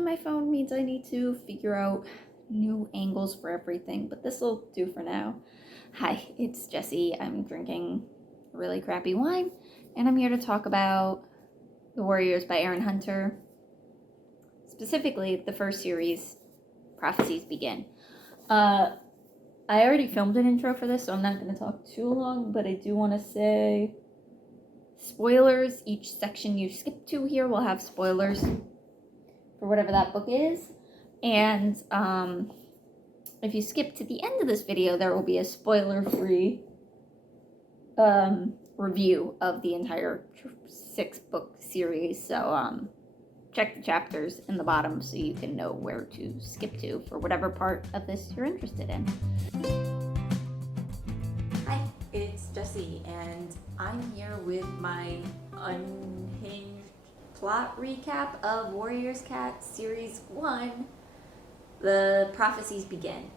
on my phone means I need to figure out new angles for everything, but this will do for now. Hi, it's Jessi. I'm drinking really crappy wine, and I'm here to talk about The Warriors by Erin Hunter, specifically the first series, Prophecies Begin. I already filmed an intro for this, so I'm not going to talk too long, but I do want to say spoilers. Each section you skip to here will have spoilers for whatever that book is. And if you skip to the end of this video, there will be a spoiler-free review of the entire 6-book series. So check the chapters in the bottom so you can know where to skip to for whatever part of this you're interested in. Hi, it's Jessi, and I'm here with my Unhinged plot recap of Warriors Cat Series 1, The Prophecies Begin.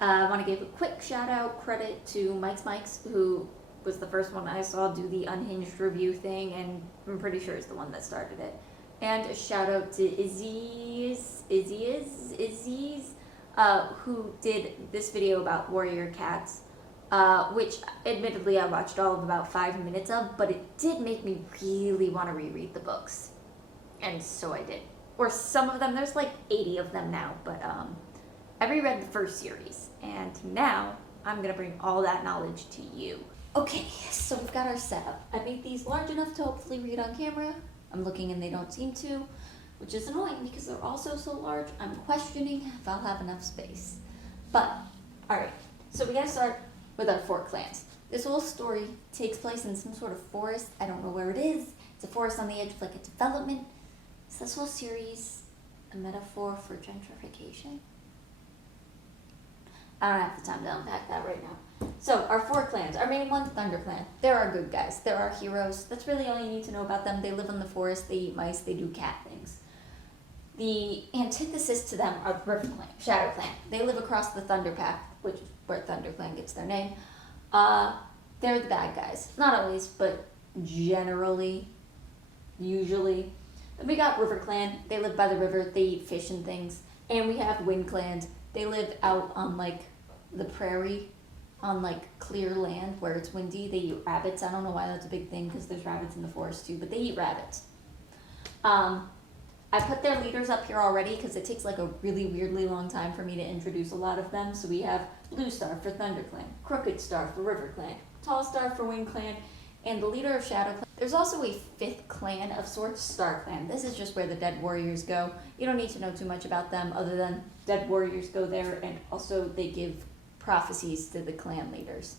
I want to give a quick shout out credit to Mikes, who was the first one I saw do the Unhinged review thing, and I'm pretty sure is the one that started it. And a shout out to Izzy's, who did this video about warrior cats, which admittedly I watched all of about 5 minutes of, but it did make me really want to reread the books. And so I did. Or some of them, there's like 80 of them now, but I reread the first series, and now I'm gonna bring all that knowledge to you. Okay, so we've got our setup. I made these large enough to hopefully read on camera. I'm looking and they don't seem to, which is annoying because they're also so large. I'm questioning if I'll have enough space. But, alright, so we gotta start with our 4 clans. This whole story takes place in some sort of forest. I don't know where it is. It's a forest on the edge of like a development. Is this whole series a metaphor for gentrification? I don't have the time to unpack that right now. So, our 4 clans. Our main one, Thunder Clan. They're our good guys. They're our heroes. That's really all you need to know about them. They live in the forest, they eat mice, they do cat things. The antithesis to them are River Clan, Shadow Clan. They live across the Thunder Path, which is where Thunder Clan gets their name. They're the bad guys. Not always, but generally, usually. Then we got River Clan. They live by the river, they eat fish and things. And we have Wind Clan. They live out on like the prairie, on like clear land where it's windy. They eat rabbits. I don't know why that's a big thing because there's rabbits in the forest too, but they eat rabbits. I put their leaders up here already because it takes like a really weirdly long time for me to introduce a lot of them. So we have Blue Star for Thunder Clan, Crooked Star for River Clan, Tall Star for Wind Clan, and the leader of Shadow Clan. There's also a 5th clan of sorts, Star Clan. This is just where the dead warriors go. You don't need to know too much about them other than dead warriors go there, and also they give prophecies to the clan leaders.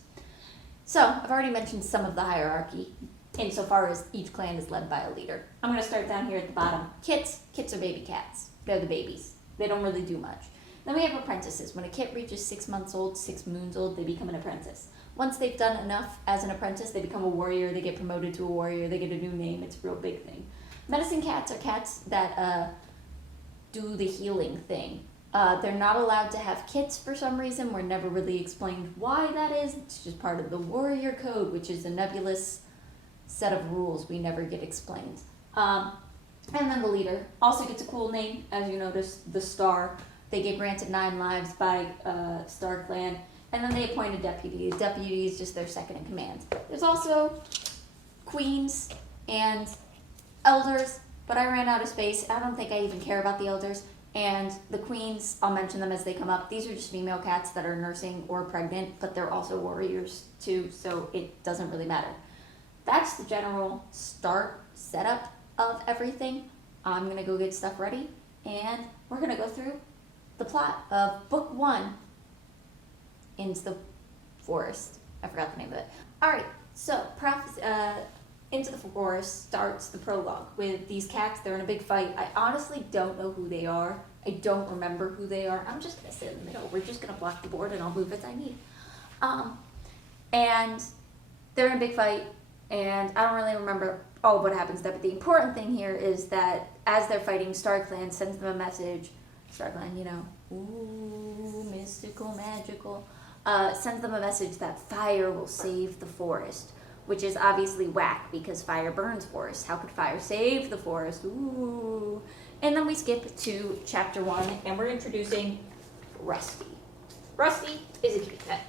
So, I've already mentioned some of the hierarchy insofar as each clan is led by a leader. I'm going to start down here at the bottom. Kits. Kits are baby cats. They're the babies. They don't really do much. Then we have apprentices. When a kit reaches 6 months old, 6 moons old, they become an apprentice. Once they've done enough as an apprentice, they become a warrior, they get promoted to a warrior, they get a new name. It's a real big thing. Medicine cats are cats that do the healing thing. They're not allowed to have kits for some reason. We're never really explained why that is. It's just part of the warrior code, which is a nebulous set of rules we never get explained. And then the leader also gets a cool name, as you notice, the Star. They get granted 9 lives by Star Clan. And then they appoint a deputy. A deputy is just their second in command. There's also queens and elders, but I ran out of space. I don't think I even care about the elders. And the queens, I'll mention them as they come up. These are just female cats that are nursing or pregnant, but they're also warriors too, so it doesn't really matter. That's the general setup of everything. I'm going to go get stuff ready, and we're going to go through the plot of Book 1, Into the Forest. I forgot the name of it. Alright, so Into the Forest starts the prologue with these cats. They're in a big fight. I honestly don't know who they are. I don't remember who they are. I'm just going to sit in the middle. We're just going to block the board and I'll move as I need. And they're in a big fight, and I don't really remember all of what happens there, but the important thing here is that as they're fighting, Star Clan sends them a message. Star Clan, you know, ooh, mystical, magical. Sends them a message that fire will save the forest, which is obviously whack because fire burns forest. How could fire save the forest? Ooh. And then we skip to chapter 1, and we're introducing Rusty. Rusty is a kitty pet.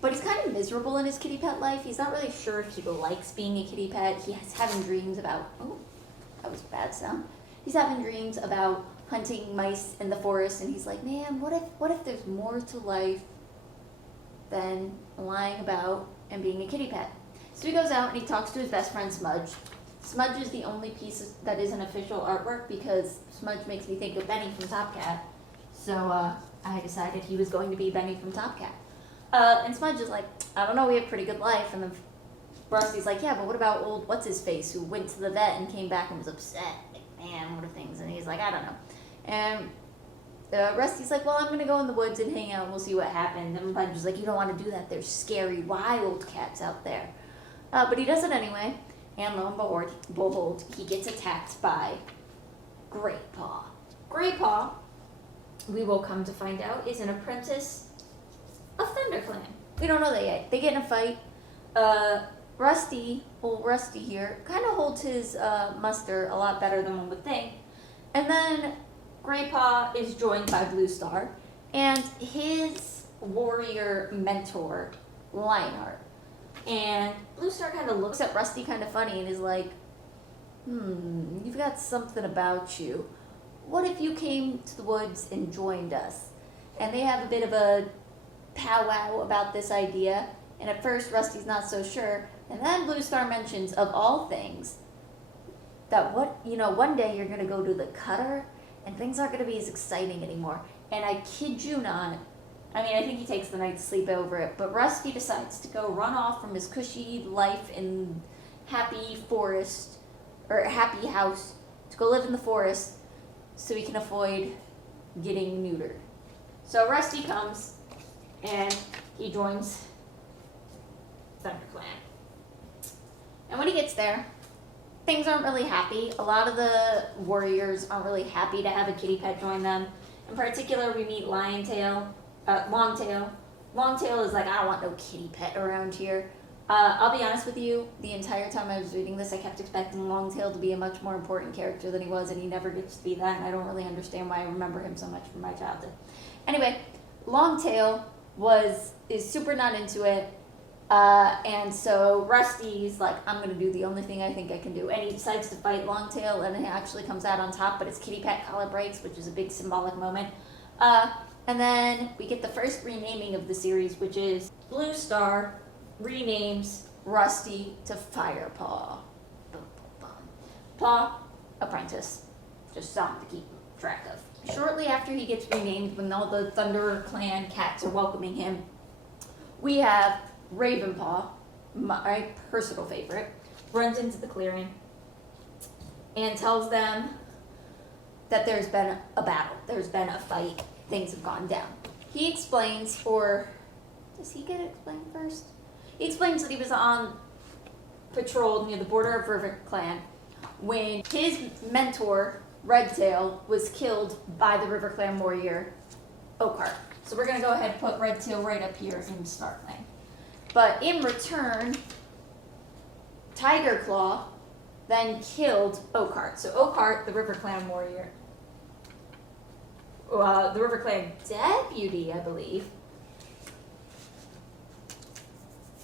But he's kind of miserable in his kitty pet life. He's not really sure if he likes being a kitty pet. He's having dreams about, oh, that was a bad sound. He's having dreams about hunting mice in the forest, and he's like, man, what if there's more to life than lying about and being a kitty pet? So he goes out and he talks to his best friend Smudge. Smudge is the only piece that isn't official artwork because Smudge makes me think of Benny from Top Cat. So I decided he was going to be Benny from Top Cat. And Smudge is like, I don't know, we have a pretty good life. And then Rusty's like, yeah, but what about old what's-his-face who went to the vet and came back and was upset? Like, man, what are things? And he's like, I don't know. And Rusty's like, well, I'm going to go in the woods and hang out and we'll see what happens. And Smudge is like, you don't want to do that. There's scary wild cats out there. But he does it anyway. And lo and behold, he gets attacked by Great Paw. Great Paw, we will come to find out, is an apprentice of ThunderClan. We don't know that yet. They get in a fight. Old Rusty here, kind of holds his muster a lot better than one would think. And then Great Paw is joined by Blue Star and his warrior mentor, Lionheart. And Blue Star kind of looks at Rusty kind of funny and is like, you've got something about you. What if you came to the woods and joined us? And they have a bit of a powwow about this idea. And at first, Rusty's not so sure. And then Blue Star mentions, of all things, that one day you're going to go to the Cutter and things aren't going to be as exciting anymore. And I kid you not, I think he takes the night to sleep over it, but Rusty decides to go run off from his cushy life in happy forest, or happy house, to go live in the forest so he can avoid getting neutered. So Rusty comes, and he joins ThunderClan. And when he gets there, things aren't really happy. A lot of the warriors aren't really happy to have a kitty pet join them. In particular, we meet Longtail. Longtail is like, I don't want no kitty pet around here. I'll be honest with you, the entire time I was reading this, I kept expecting Longtail to be a much more important character than he was, and he never gets to be that, and I don't really understand why I remember him so much from my childhood. Anyway, Longtail is super not into it, and so Rusty's like, I'm going to do the only thing I think I can do, and he decides to fight Longtail, and he actually comes out on top, but his kitty pet collar breaks, which is a big symbolic moment. And then we get the first renaming of the series, which is Blue Star renames Rusty to Firepaw. Paw, apprentice. Just something to keep track of. Shortly after he gets renamed, when all the ThunderClan cats are welcoming him, we have Ravenpaw, my personal favorite, runs into the clearing and tells them that there's been a battle, there's been a fight, things have gone down. He explains, or does he get it explained first? He explains that he was on patrol near the border of RiverClan when his mentor, Redtail, was killed by the RiverClan warrior, Oakheart. So we're going to go ahead and put Redtail right up here in StarClan. But in return, Tiger Claw then killed Oakheart. So Oakheart, the RiverClan warrior, the RiverClan deputy, I believe,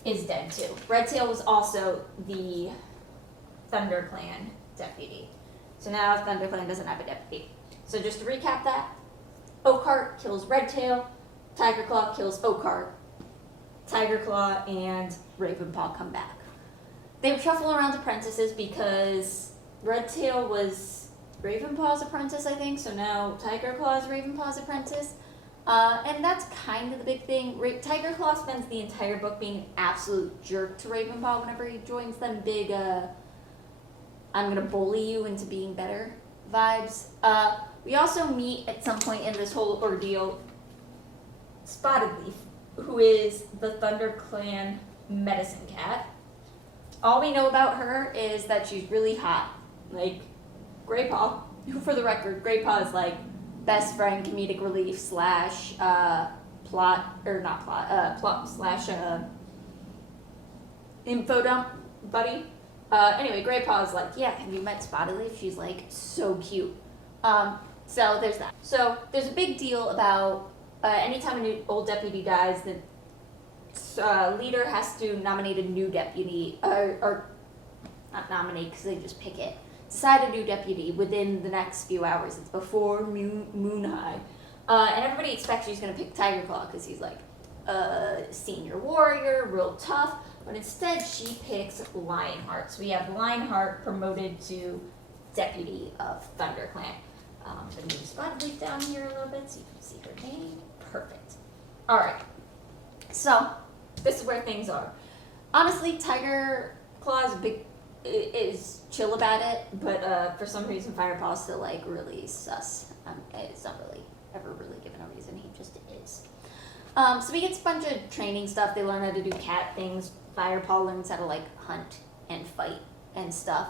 is dead too. Redtail was also the ThunderClan deputy. So now ThunderClan doesn't have a deputy. So just to recap that, Oakheart kills Redtail, Tiger Claw kills Oakheart, Tiger Claw and Ravenpaw come back. They shuffle around apprentices because Redtail was Ravenpaw's apprentice, I think, so now Tiger Claw is Ravenpaw's apprentice. And that's kind of the big thing. Tiger Claw spends the entire book being an absolute jerk to Ravenpaw whenever he joins them. Big, I'm gonna bully you into being better vibes. We also meet at some point in this whole ordeal Spotted Leaf, who is the ThunderClan medicine cat. All we know about her is that she's really hot. Like, Great Paw, who for the record, Great Paw is like best friend, comedic relief / plot slash info dump buddy. Anyway, Grey Paw's like, yeah, have you met Spotted Leaf? She's like, so cute. So there's that. So there's a big deal about anytime a new old deputy dies, the leader has to nominate a new deputy, or not nominate because they just pick it. Decide a new deputy within the next few hours. It's before moon high. And everybody expects she's going to pick Tiger Claw because he's like a senior warrior, real tough. But instead, she picks Lionheart. So we have Lionheart promoted to deputy of ThunderClan. I'm going to move Spotted Leaf down here a little bit so you can see her name. Perfect. All right. So this is where things are. Honestly, Tiger Claw is chill about it, but for some reason, Firepaw is still like really sus. It's not really ever really given a reason. He just is. So we get a bunch of training stuff. They learn how to do cat things. Firepaw learns how to like hunt and fight and stuff.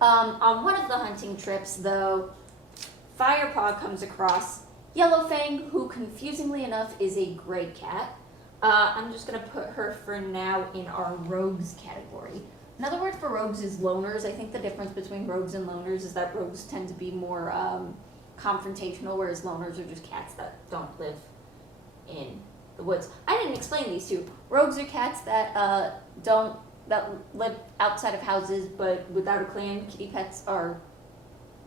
On one of the hunting trips, though, Firepaw comes across Yellowfang, who confusingly enough is a gray cat. I'm just gonna put her for now in our rogues category. Another word for rogues is loners. I think the difference between rogues and loners is that rogues tend to be more confrontational, whereas loners are just cats that don't live in the woods. I didn't explain these two. Rogues are cats that that live outside of houses, but without a clan. Kitty pets are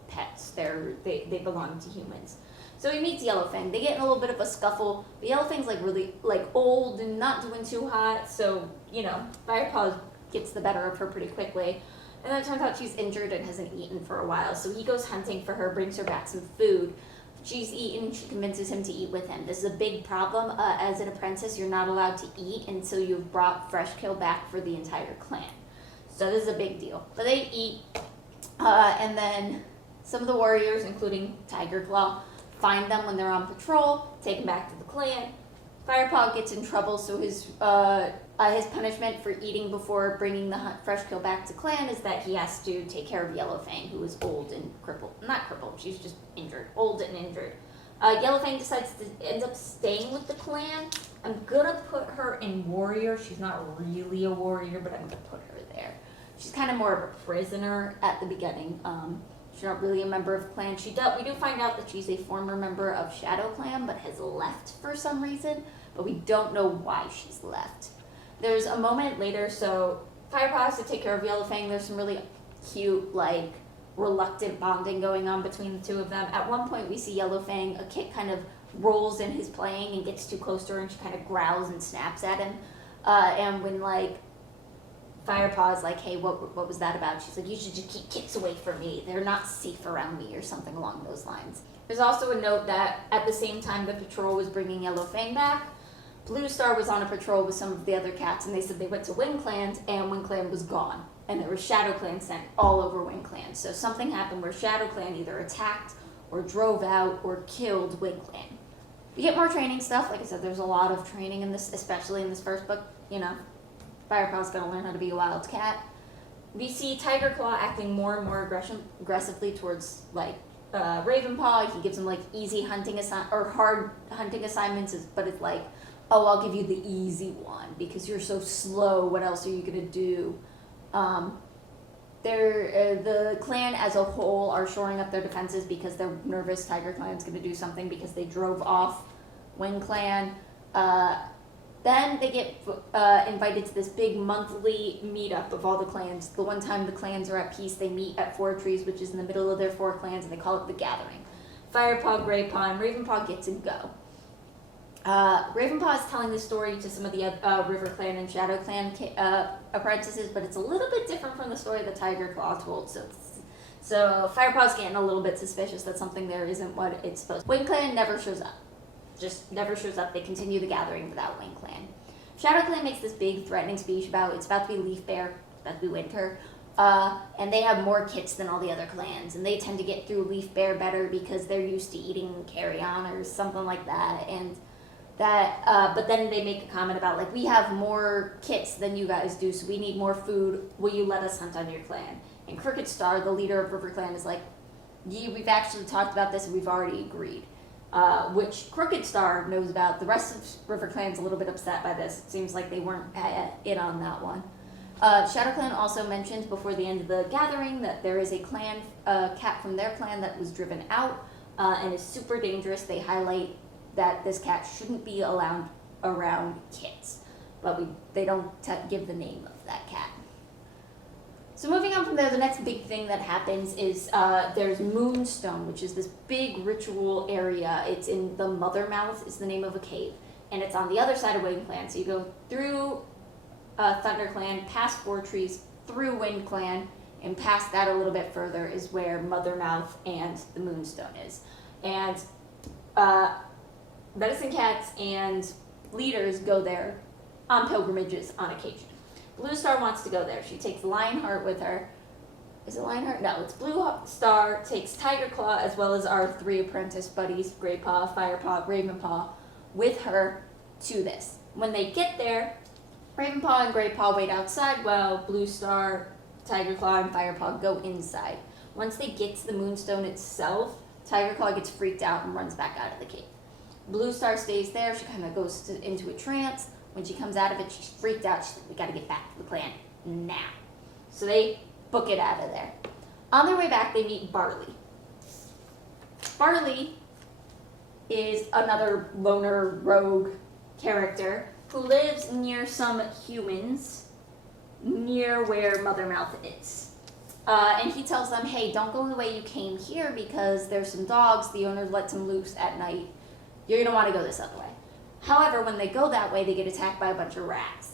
pets. They belong to humans. So he meets Yellowfang. They get in a little bit of a scuffle. But Yellowfang's like really like old and not doing too hot. So Firepaw gets the better of her pretty quickly. And then it turns out she's injured and hasn't eaten for a while. So he goes hunting for her, brings her back some food. She's eaten, she convinces him to eat with him. This is a big problem. As an apprentice, you're not allowed to eat until you've brought fresh kill back for the entire clan. So this is a big deal. But they eat, and then some of the warriors, including Tiger Claw, find them when they're on patrol, take them back to the clan. Firepaw gets in trouble, so his punishment for eating before bringing the fresh kill back to clan is that he has to take care of Yellowfang, who is old and crippled. Not crippled, she's just injured. Old and injured. Yellowfang decides to end up staying with the clan. I'm gonna put her in warrior. She's not really a warrior, but I'm gonna put her there. She's kind of more of a prisoner at the beginning. She's not really a member of the clan. We do find out that she's a former member of Shadow Clan, but has left for some reason, but we don't know why she's left. There's a moment later, so Firepaw has to take care of Yellowfang. There's some really cute, like, reluctant bonding going on between the two of them. At one point, we see Yellowfang, a kit kind of rolls in his playing and gets too close to her, and she kind of growls and snaps at him. And when, like, Firepaw is like, hey, what was that about? She's like, you should just keep kits away from me. They're not safe around me, or something along those lines. There's also a note that at the same time the patrol was bringing Yellowfang back, Blue Star was on a patrol with some of the other cats, and they said they went to Wind Clan, and Wind Clan was gone. And there was Shadow Clan sent all over Wind Clan. So something happened where Shadow Clan either attacked or drove out or killed Wind Clan. We get more training stuff. Like I said, there's a lot of training in this, especially in this first book. Firepaw's going to learn how to be a wild cat. We see Tiger Claw acting more and more aggressively towards, like, Ravenpaw. He gives him, like, easy hunting or hard hunting assignments, but it's like, oh, I'll give you the easy one because you're so slow. What else are you going to do? The clan as a whole are shoring up their defenses because they're nervous Tiger Clan's going to do something because they drove off Wind Clan. Then they get invited to this big monthly meetup of all the clans. The one time the clans are at peace, they meet at Four Trees, which is in the middle of their 4 clans, and they call it the Gathering. Firepaw, Greypaw, and Ravenpaw get to go. Ravenpaw is telling this story to some of the River Clan and Shadow Clan apprentices, but it's a little bit different from the story that Tiger Claw told. So Firepaw's getting a little bit suspicious that something there isn't what it's supposed to be. Wind Clan never shows up. Just never shows up. They continue the gathering without Wind Clan. Shadow Clan makes this big threatening speech about it's about to be Leaf Bear, it's about to be winter, and they have more kits than all the other clans, and they tend to get through Leaf Bear better because they're used to eating carrion or something like that, and that, but then they make a comment about, like, we have more kits than you guys do, so we need more food. Will you let us hunt on your clan? And Crooked Star, the leader of River Clan, is like, yeah, we've actually talked about this and we've already agreed. Which Crooked Star knows about. The rest of River Clan's a little bit upset by this. It seems like they weren't in on that one. Shadow Clan also mentioned before the end of the gathering that there is a cat from their clan that was driven out and is super dangerous. They highlight that this cat shouldn't be allowed around kids, but they don't give the name of that cat. So moving on from there, the next big thing that happens is there's Moonstone, which is this big ritual area. It's in the Mother Mouth is the name of a cave, and it's on the other side of Wind Clan. So you go through Thunder Clan, past Four Trees, through Wind Clan, and past that a little bit further is where Mother Mouth and the Moonstone is. And medicine cats and leaders go there on pilgrimages on occasion. Blue Star wants to go there. She takes Lionheart with her. Is it Lionheart? No, it's Blue Star, takes Tiger Claw, as well as our 3 apprentice buddies, Grey Paw, Fire Paw, Raven Paw, with her to this. When they get there, Raven Paw and Grey Paw wait outside while Blue Star, Tiger Claw, and Fire Paw go inside. Once they get to the Moonstone itself, Tiger Claw gets freaked out and runs back out of the cave. Blue Star stays there. She kind of goes into a trance. When she comes out of it, she's freaked out. She's like, we got to get back to the clan now. So they book it out of there. On their way back, they meet Barley. Barley is another loner rogue character who lives near some humans near where Mother Mouth is. And he tells them, hey, don't go the way you came here because there's some dogs. The owner lets them loose at night. You're going to want to go this other way. However, when they go that way, they get attacked by a bunch of rats.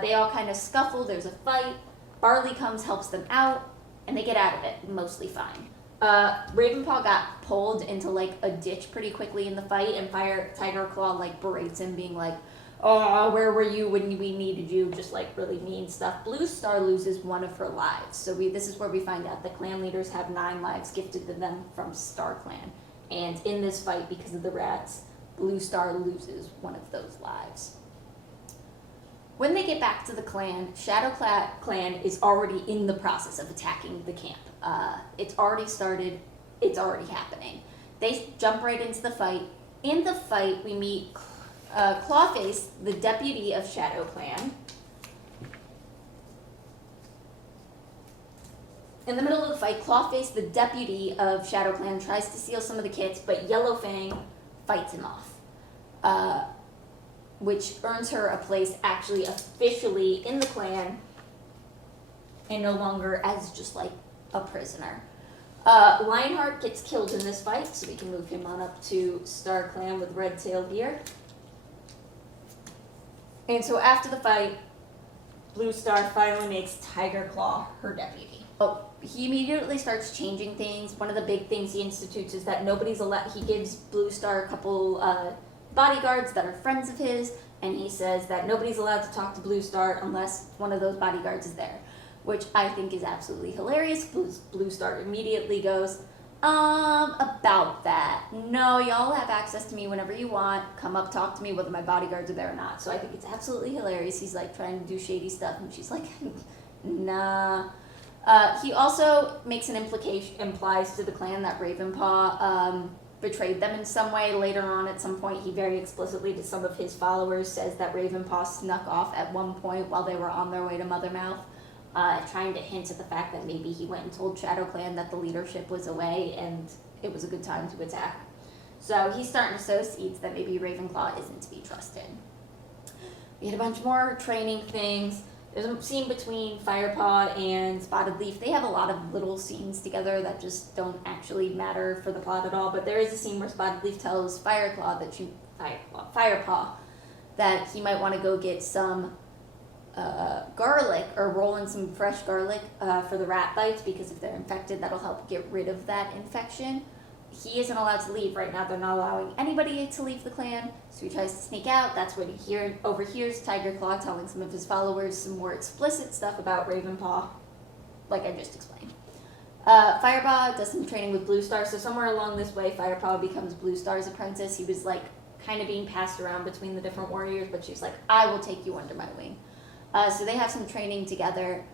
They all kind of scuffle. There's a fight. Barley comes, helps them out, and they get out of it mostly fine. Ravenpaw got pulled into like a ditch pretty quickly in the fight, and Tiger Claw like berates him, being like, oh, where were you when we needed you? Just like really mean stuff. Blue Star loses one of her lives. So this is where we find out the clan leaders have 9 lives gifted to them from Star Clan. And in this fight, because of the rats, Blue Star loses one of those lives. When they get back to the clan, Shadow Clan is already in the process of attacking the camp. It's already started. It's already happening. They jump right into the fight. In the fight, we meet Clawface, the deputy of Shadow Clan. In the middle of the fight, Clawface, the deputy of Shadow Clan, tries to steal some of the kits, but Yellowfang fights him off, which earns her a place actually officially in the clan and no longer as just like a prisoner. Lionheart gets killed in this fight, so we can move him on up to Star Clan with red tail gear. And so after the fight, Blue Star finally makes Tiger Claw her deputy. He immediately starts changing things. One of the big things he institutes is that nobody's allowed. He gives Blue Star a couple bodyguards that are friends of his, and he says that nobody's allowed to talk to Blue Star unless one of those bodyguards is there, which I think is absolutely hilarious. Blue Star immediately goes, about that. No, y'all have access to me whenever you want. Come up, talk to me, whether my bodyguards are there or not. So I think it's absolutely hilarious. He's like trying to do shady stuff, and she's like, nah. He also makes an implies to the clan that Ravenpaw betrayed them in some way. Later on, at some point, he very explicitly to some of his followers says that Ravenpaw snuck off at one point while they were on their way to Mother Mouth, trying to hint at the fact that maybe he went and told Shadow Clan that the leadership was away and it was a good time to attack. So he's starting to sow seeds that maybe Ravenclaw isn't to be trusted. We had a bunch more training things. There's a scene between Firepaw and Spotted Leaf. They have a lot of little scenes together that just don't actually matter for the plot at all. But there is a scene where Spotted Leaf tells Firepaw that he might want to go get some garlic or roll in some fresh garlic for the rat bites, because if they're infected, that'll help get rid of that infection. He isn't allowed to leave right now. They're not allowing anybody to leave the clan, so he tries to sneak out. That's when he overhears Tiger Claw telling some of his followers some more explicit stuff about Ravenpaw, like I just explained. Firepaw does some training with Blue Star, so somewhere along this way, Firepaw becomes Blue Star's apprentice. He was like kind of being passed around between the different warriors, but she's like, I will take you under my wing. So they have some training together.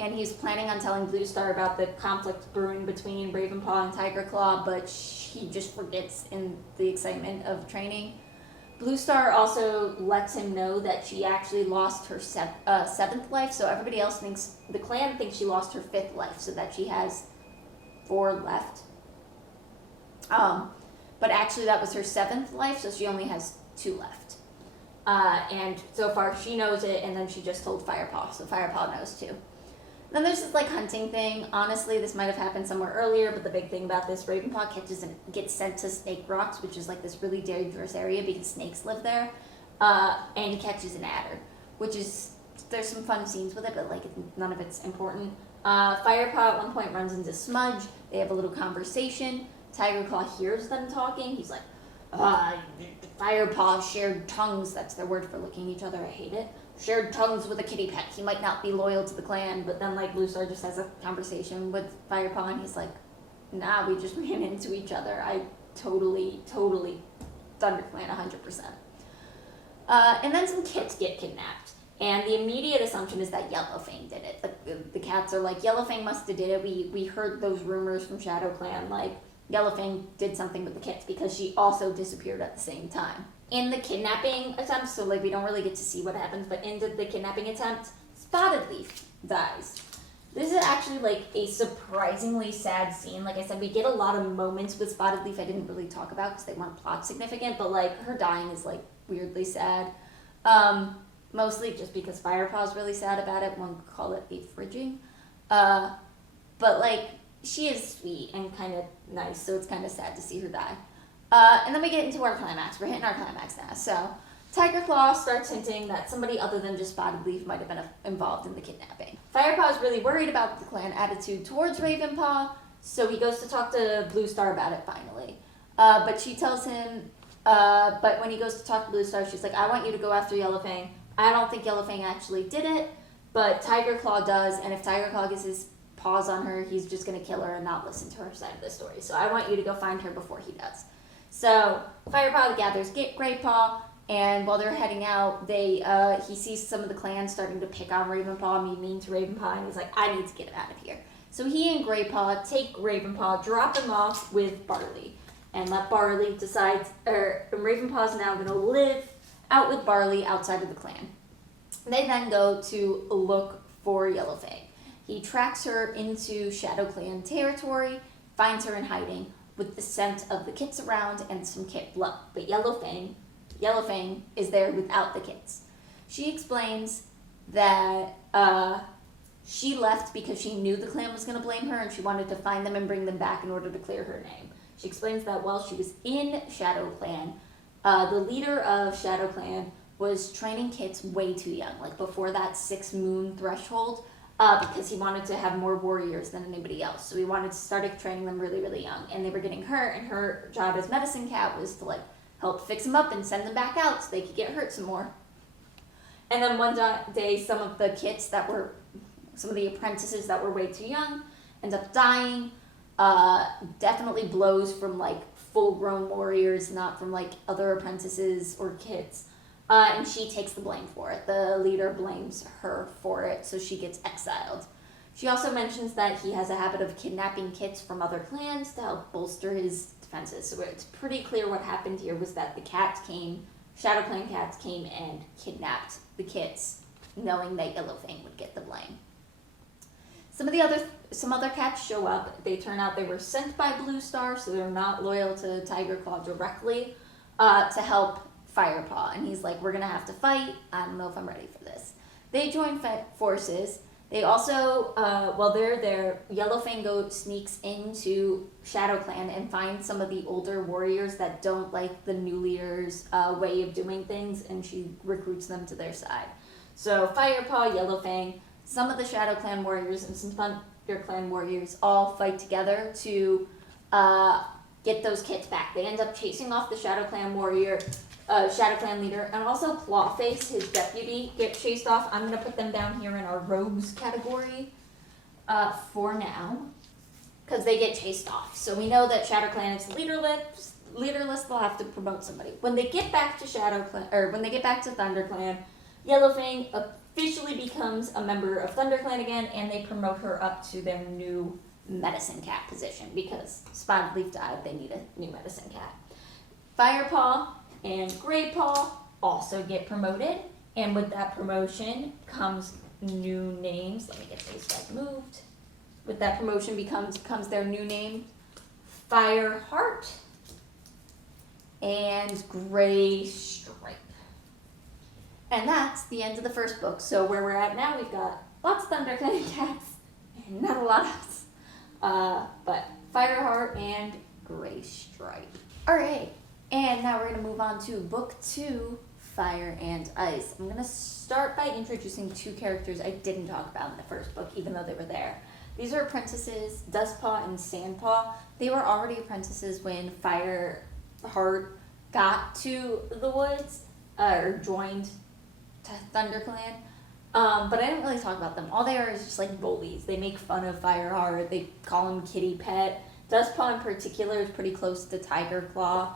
And he's planning on telling Blue Star about the conflict brewing between Ravenpaw and Tiger Claw, but he just forgets in the excitement of training. Blue Star also lets him know that she actually lost her seventh life, so everybody else thinks, the clan thinks she lost her fifth life, so that she has 4 left. But actually that was her 7th life, so she only has 2 left. And so far she knows it, and then she just told Firepaw, so Firepaw knows too. Then there's this like hunting thing. Honestly, this might have happened somewhere earlier, but the big thing about this, Ravenpaw gets sent to Snake Rocks, which is like this really dangerous area because snakes live there, and he catches an adder, which is, there's some fun scenes with it, but like none of it's important. Firepaw at one point runs into Smudge. They have a little conversation. Tiger Claw hears them talking. He's like, Firepaw shared tongues. That's their word for looking at each other. I hate it. Shared tongues with a kitty pet. He might not be loyal to the clan, but then like Blue Star just has a conversation with Firepaw, and he's like, nah, we just ran into each other. I totally ThunderClan 100%. And then some kits get kidnapped, and the immediate assumption is that Yellowfang did it. The cats are like, Yellowfang must have did it. We heard those rumors from ShadowClan, like Yellowfang did something with the kits because she also disappeared at the same time. In the kidnapping attempt, so like we don't really get to see what happens, but in the kidnapping attempt, Spotted Leaf dies. This is actually like a surprisingly sad scene. Like I said, we get a lot of moments with Spotted Leaf I didn't really talk about because they weren't plot significant, but like her dying is like weirdly sad. Mostly just because Firepaw's really sad about it. One could call it a fridging. But like she is sweet and kind of nice, so it's kind of sad to see her die. And then we get into our climax. We're hitting our climax now. So Tiger Claw starts hinting that somebody other than just Spotted Leaf might have been involved in the kidnapping. Firepaw is really worried about the clan attitude towards Ravenpaw, so he goes to talk to Blue Star about it finally. But she tells him, but when he goes to talk to Blue Star, she's like, I want you to go after Yellowfang. I don't think Yellowfang actually did it, but Tiger Claw does, and if Tiger Claw gets his paws on her, he's just going to kill her and not listen to her side of the story. So I want you to go find her before he does. So Firepaw gathers Greypaw, and while they're heading out, he sees some of the clans starting to pick on Ravenpaw, be mean to Ravenpaw, and he's like, I need to get out of here. So he and Greypaw take Ravenpaw, drop him off with Barley, and let Barley decide, Ravenpaw's now going to live out with Barley outside of the clan. They then go to look for Yellowfang. He tracks her into ShadowClan territory, finds her in hiding, with the scent of the kits around and some kit blood. But Yellowfang is there without the kits. She explains that she left because she knew the clan was going to blame her and she wanted to find them and bring them back in order to clear her name. She explains that while she was in ShadowClan, the leader of ShadowClan was training kits way too young, like before that 6 moon threshold, because he wanted to have more warriors than anybody else. So he wanted to start training them really, really young. And they were getting hurt, and her job as medicine cat was to like help fix them up and send them back out so they could get hurt some more. And then one day, some of the apprentices that were way too young end up dying. Definitely blows from like full-grown warriors, not from like other apprentices or kids. And she takes the blame for it. The leader blames her for it, so she gets exiled. She also mentions that he has a habit of kidnapping kits from other clans to help bolster his defenses. So it's pretty clear what happened here was that ShadowClan cats came and kidnapped the kits, knowing that Yellowfang would get the blame. Some other cats show up. They turn out they were sent by Blue Star, so they're not loyal to Tiger Claw directly, to help Firepaw. And he's like, we're going to have to fight. I don't know if I'm ready for this. They join forces. They also, while they're there, Yellowfang sneaks into ShadowClan and finds some of the older warriors that don't like the new leader's way of doing things, and she recruits them to their side. So Firepaw, Yellowfang, some of the ShadowClan warriors, and some ThunderClan warriors all fight together to get those kits back. They end up chasing off the ShadowClan warrior, ShadowClan leader, and also Clawface, his deputy, get chased off. I'm going to put them down here in our rogues category for now, because they get chased off. So we know that ShadowClan is leaderless. They'll have to promote somebody. When they get back to ThunderClan, Yellowfang officially becomes a member of ThunderClan again, and they promote her up to their new medicine cat position because Spotted Leaf died. They need a new medicine cat. Firepaw and Gray Paw also get promoted. And with that promotion comes new names. Let me get those guys moved. With that promotion comes their new name, Fireheart and Gray Stripe. And that's the end of the first book. So where we're at now, we've got lots of ThunderClan cats and not a lot else. But Fireheart and Gray Stripe. Alright, and now we're going to move on to book 2, Fire and Ice. I'm going to start by introducing 2 characters I didn't talk about in the first book, even though they were there. These are apprentices, Dustpaw and Sandpaw. They were already apprentices when Fireheart got to the woods, or joined ThunderClan. But I didn't really talk about them. All they are is just like bullies. They make fun of Fireheart. They call him Kitty Pet. Dustpaw in particular is pretty close to Tiger Claw.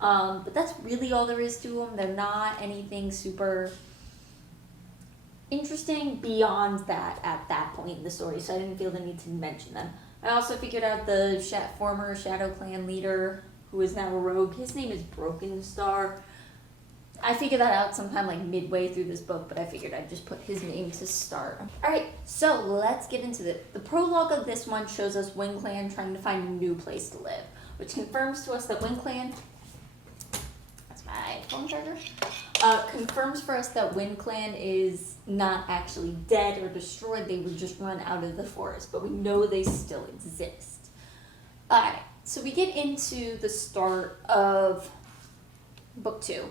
But that's really all there is to them. They're not anything super interesting beyond that at that point in the story, so I didn't feel the need to mention them. I also figured out the former Shadow Clan leader, who is now a rogue. His name is Broken Star. I figured that out sometime like midway through this book, but I figured I'd just put his name to start. Alright, so let's get into it. The prologue of this one shows us Wind Clan trying to find a new place to live, which confirms to us that Wind Clan, that's my phone charger, confirms for us that Wind Clan is not actually dead or destroyed. They were just run out of the forest, but we know they still exist. Alright, so we get into the start of book 2.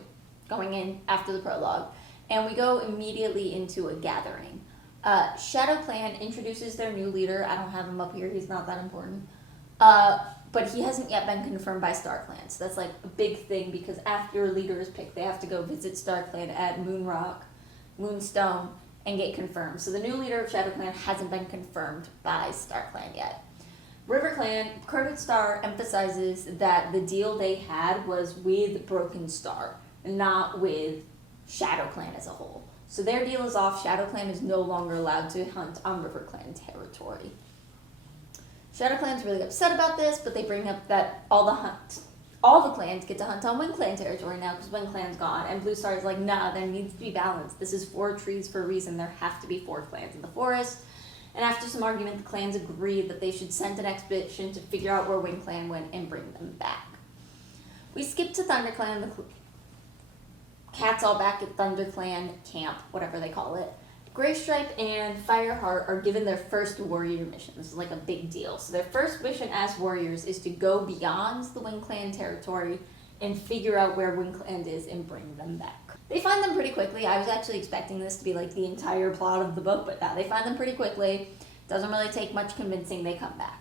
Going in after the prologue, and we go immediately into a gathering. Shadow Clan introduces their new leader. I don't have him up here, he's not that important. But he hasn't yet been confirmed by Star Clan, so that's like a big thing, because after a leader is picked, they have to go visit Star Clan at Moonstone, and get confirmed. So the new leader of Shadow Clan hasn't been confirmed by Star Clan yet. River Clan, Crooked Star emphasizes that the deal they had was with Broken Star, not with Shadow Clan as a whole. So their deal is off. Shadow Clan is no longer allowed to hunt on River Clan territory. Shadow Clan's really upset about this, but they bring up that all the clans get to hunt on Wind Clan territory now because Wind Clan's gone. And Blue Star is like, nah, there needs to be balance. This is 4 trees for a reason. There have to be 4 clans in the forest. And after some argument, the clans agreed that they should send an expedition to figure out where Wind Clan went and bring them back. We skip to ThunderClan. The cats all back at ThunderClan camp, whatever they call it. Gray Stripe and Fireheart are given their first warrior mission. This is like a big deal. So their first mission as warriors is to go beyond the Wind Clan territory and figure out where Wind Clan is and bring them back. They find them pretty quickly. I was actually expecting this to be like the entire plot of the book, but no, they find them pretty quickly. Doesn't really take much convincing. They come back.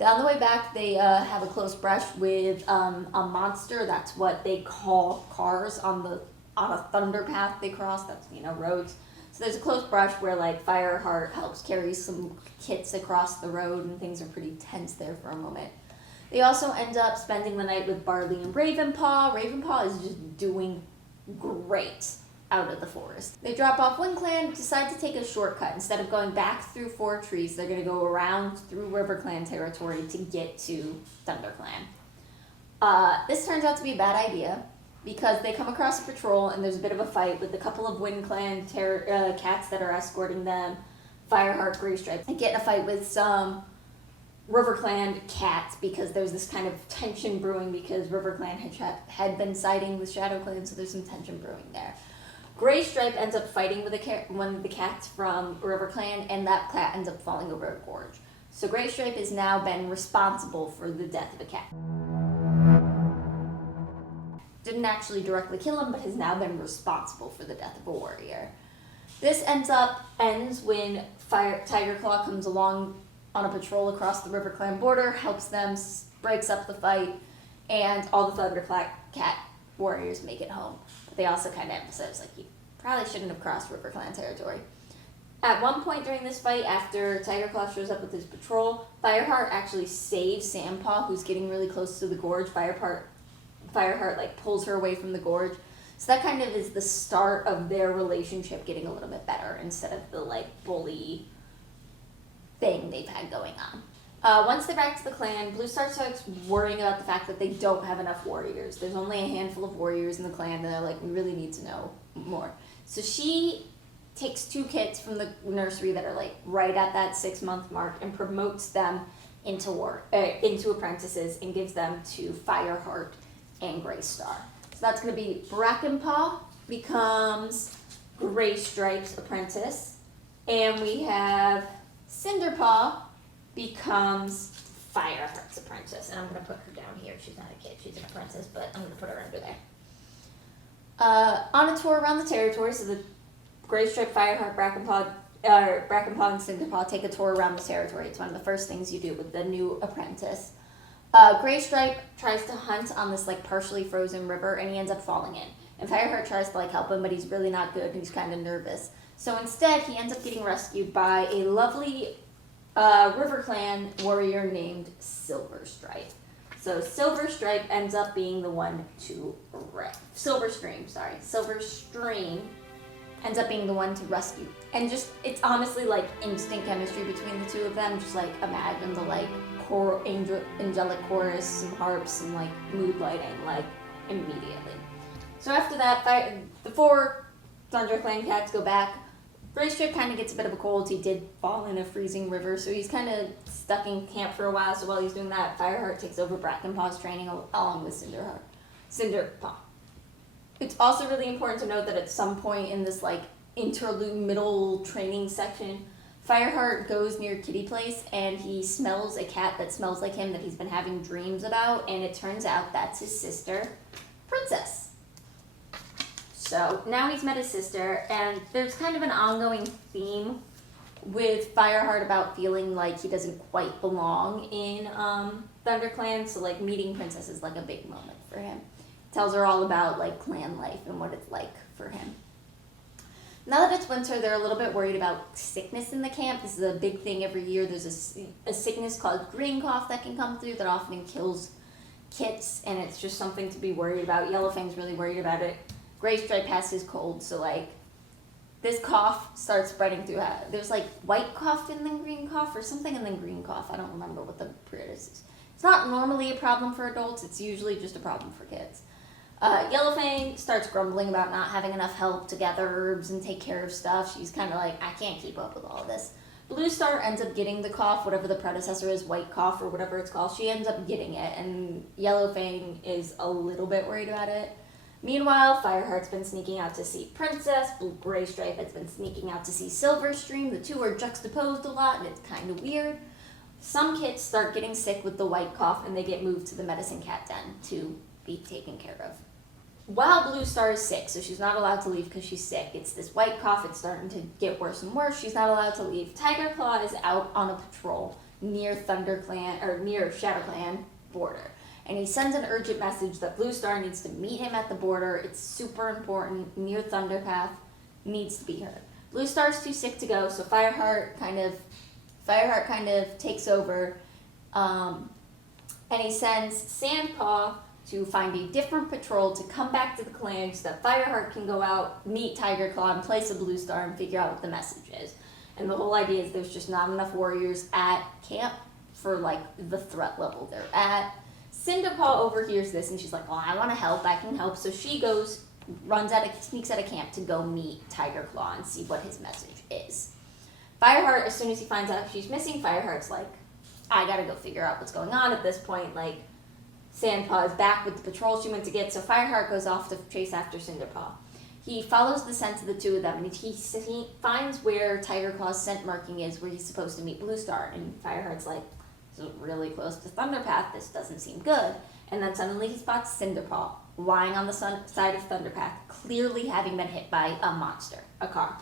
On the way back, they have a close brush with a monster. That's what they call cars on a thunder path they cross. That's, roads. So there's a close brush where like Fireheart helps carry some kits across the road, and things are pretty tense there for a moment. They also end up spending the night with Barley and Ravenpaw. Ravenpaw is just doing great out of the forest. They drop off Wind Clan, decide to take a shortcut. Instead of going back through 4 trees, they're going to go around through River Clan territory to get to ThunderClan. This turns out to be a bad idea because they come across a patrol and there's a bit of a fight with a couple of Wind Clan cats that are escorting them. Fireheart, Gray Stripe. They get in a fight with some River Clan cats because there's this kind of tension brewing because River Clan had been siding with Shadow Clan, so there's some tension brewing there. Gray Stripe ends up fighting with one of the cats from River Clan, and that cat ends up falling over a gorge. So Gray Stripe has now been responsible for the death of a cat. Didn't actually directly kill him, but has now been responsible for the death of a warrior. This ends when Tiger Claw comes along on a patrol across the River Clan border, helps them, breaks up the fight, and all the Thunderclan cat warriors make it home. But they also kind of emphasize, like, you probably shouldn't have crossed River Clan territory. At one point during this fight, after Tiger Claw shows up with his patrol, Fireheart actually saves Sandpaw, who's getting really close to the gorge. Fireheart, like, pulls her away from the gorge. So that kind of is the start of their relationship getting a little bit better instead of the, like, bully thing they've had going on. Once they're back to the clan, Blue Star starts worrying about the fact that they don't have enough warriors. There's only a handful of warriors in the clan, and they're like, we really need to know more. So she takes 2 kids from the nursery that are like right at that 6-month mark and promotes them into apprentices and gives them to Fireheart and Gray Star. So that's going to be Brackenpaw becomes Gray Stripe's apprentice, and we have Cinderpaw becomes Fireheart's apprentice. And I'm going to put her down here. She's not a kid, she's an apprentice, but I'm going to put her under there. On a tour around the territory, so the Gray Stripe, Fireheart, Brackenpaw, and Cinderpaw take a tour around the territory. It's one of the first things you do with the new apprentice. Gray Stripe tries to hunt on this like partially frozen river, and he ends up falling in. And Fireheart tries to like help him, but he's really not good, and he's kind of nervous. So instead, he ends up getting rescued by a lovely River Clan warrior named Silver Stripe. So Silver Stripe ends up being the one to Silver Stream ends up being the one to rescue. And just, it's honestly like instant chemistry between the 2 of them. Just like imagine the like angelic chorus, some harps, and like mood lighting, like immediately. So after that, the 4 ThunderClan cats go back. Gray Stripe kind of gets a bit of a cold. He did fall in a freezing river, so he's kind of stuck in camp for a while. So while he's doing that, Fireheart takes over Brackenpaw's training along with Cinderpaw. It's also really important to note that at some point in this like interlude middle training section, Fireheart goes near Kitty Place and he smells a cat that smells like him that he's been having dreams about, and it turns out that's his sister, Princess. So now he's met his sister, and there's kind of an ongoing theme with Fireheart about feeling like he doesn't quite belong in ThunderClan. So like meeting Princess is like a big moment for him. Tells her all about like clan life and what it's like for him. Now that it's winter, they're a little bit worried about sickness in the camp. This is a big thing every year. There's a sickness called green cough that can come through that often kills kits, and it's just something to be worried about. Yellowfang's really worried about it. Gray Stripe has his cold, so like this cough starts spreading through. There's like white cough and then green cough, or something and then green cough. I don't remember what the period is. It's not normally a problem for adults. It's usually just a problem for kids. Yellowfang starts grumbling about not having enough help to gather herbs and take care of stuff. She's kind of like, I can't keep up with all of this. Blue Star ends up getting the cough, whatever the predecessor is, white cough or whatever it's called. She ends up getting it, and Yellowfang is a little bit worried about it. Meanwhile, Fireheart's been sneaking out to see Princess. Gray Stripe has been sneaking out to see Silver Stream. The 2 are juxtaposed a lot, and it's kind of weird. Some kids start getting sick with the white cough, and they get moved to the medicine cat den to be taken care of. While Blue Star is sick, so she's not allowed to leave because she's sick. It's this white cough. It's starting to get worse and worse. She's not allowed to leave. Tiger Claw is out on a patrol near near Shadow Clan border. And he sends an urgent message that Blue Star needs to meet him at the border. It's super important, near Thunderpath, needs to be heard. Blue Star's too sick to go, so Fireheart kind of takes over, and he sends Sandpaw to find a different patrol to come back to the clan so that Fireheart can go out, meet Tiger Claw in place of Blue Star, and figure out what the message is. And the whole idea is there's just not enough warriors at camp for like the threat level they're at. Cinderpaw overhears this, and she's like, well, I want to help, I can help. So she goes, sneaks out of camp to go meet Tiger Claw and see what his message is. Fireheart, as soon as he finds out she's missing, Fireheart's like, I gotta go figure out what's going on at this point. Like, Sandpaw is back with the patrol she went to get, so Fireheart goes off to chase after Cinderpaw. He follows the scent of the 2 of them, and he finds where Tiger Claw's scent marking is, where he's supposed to meet Blue Star. And Fireheart's like, this is really close to Thunderpath, this doesn't seem good. And then suddenly he spots Cinderpaw lying on the side of Thunderpath, clearly having been hit by a monster, a car.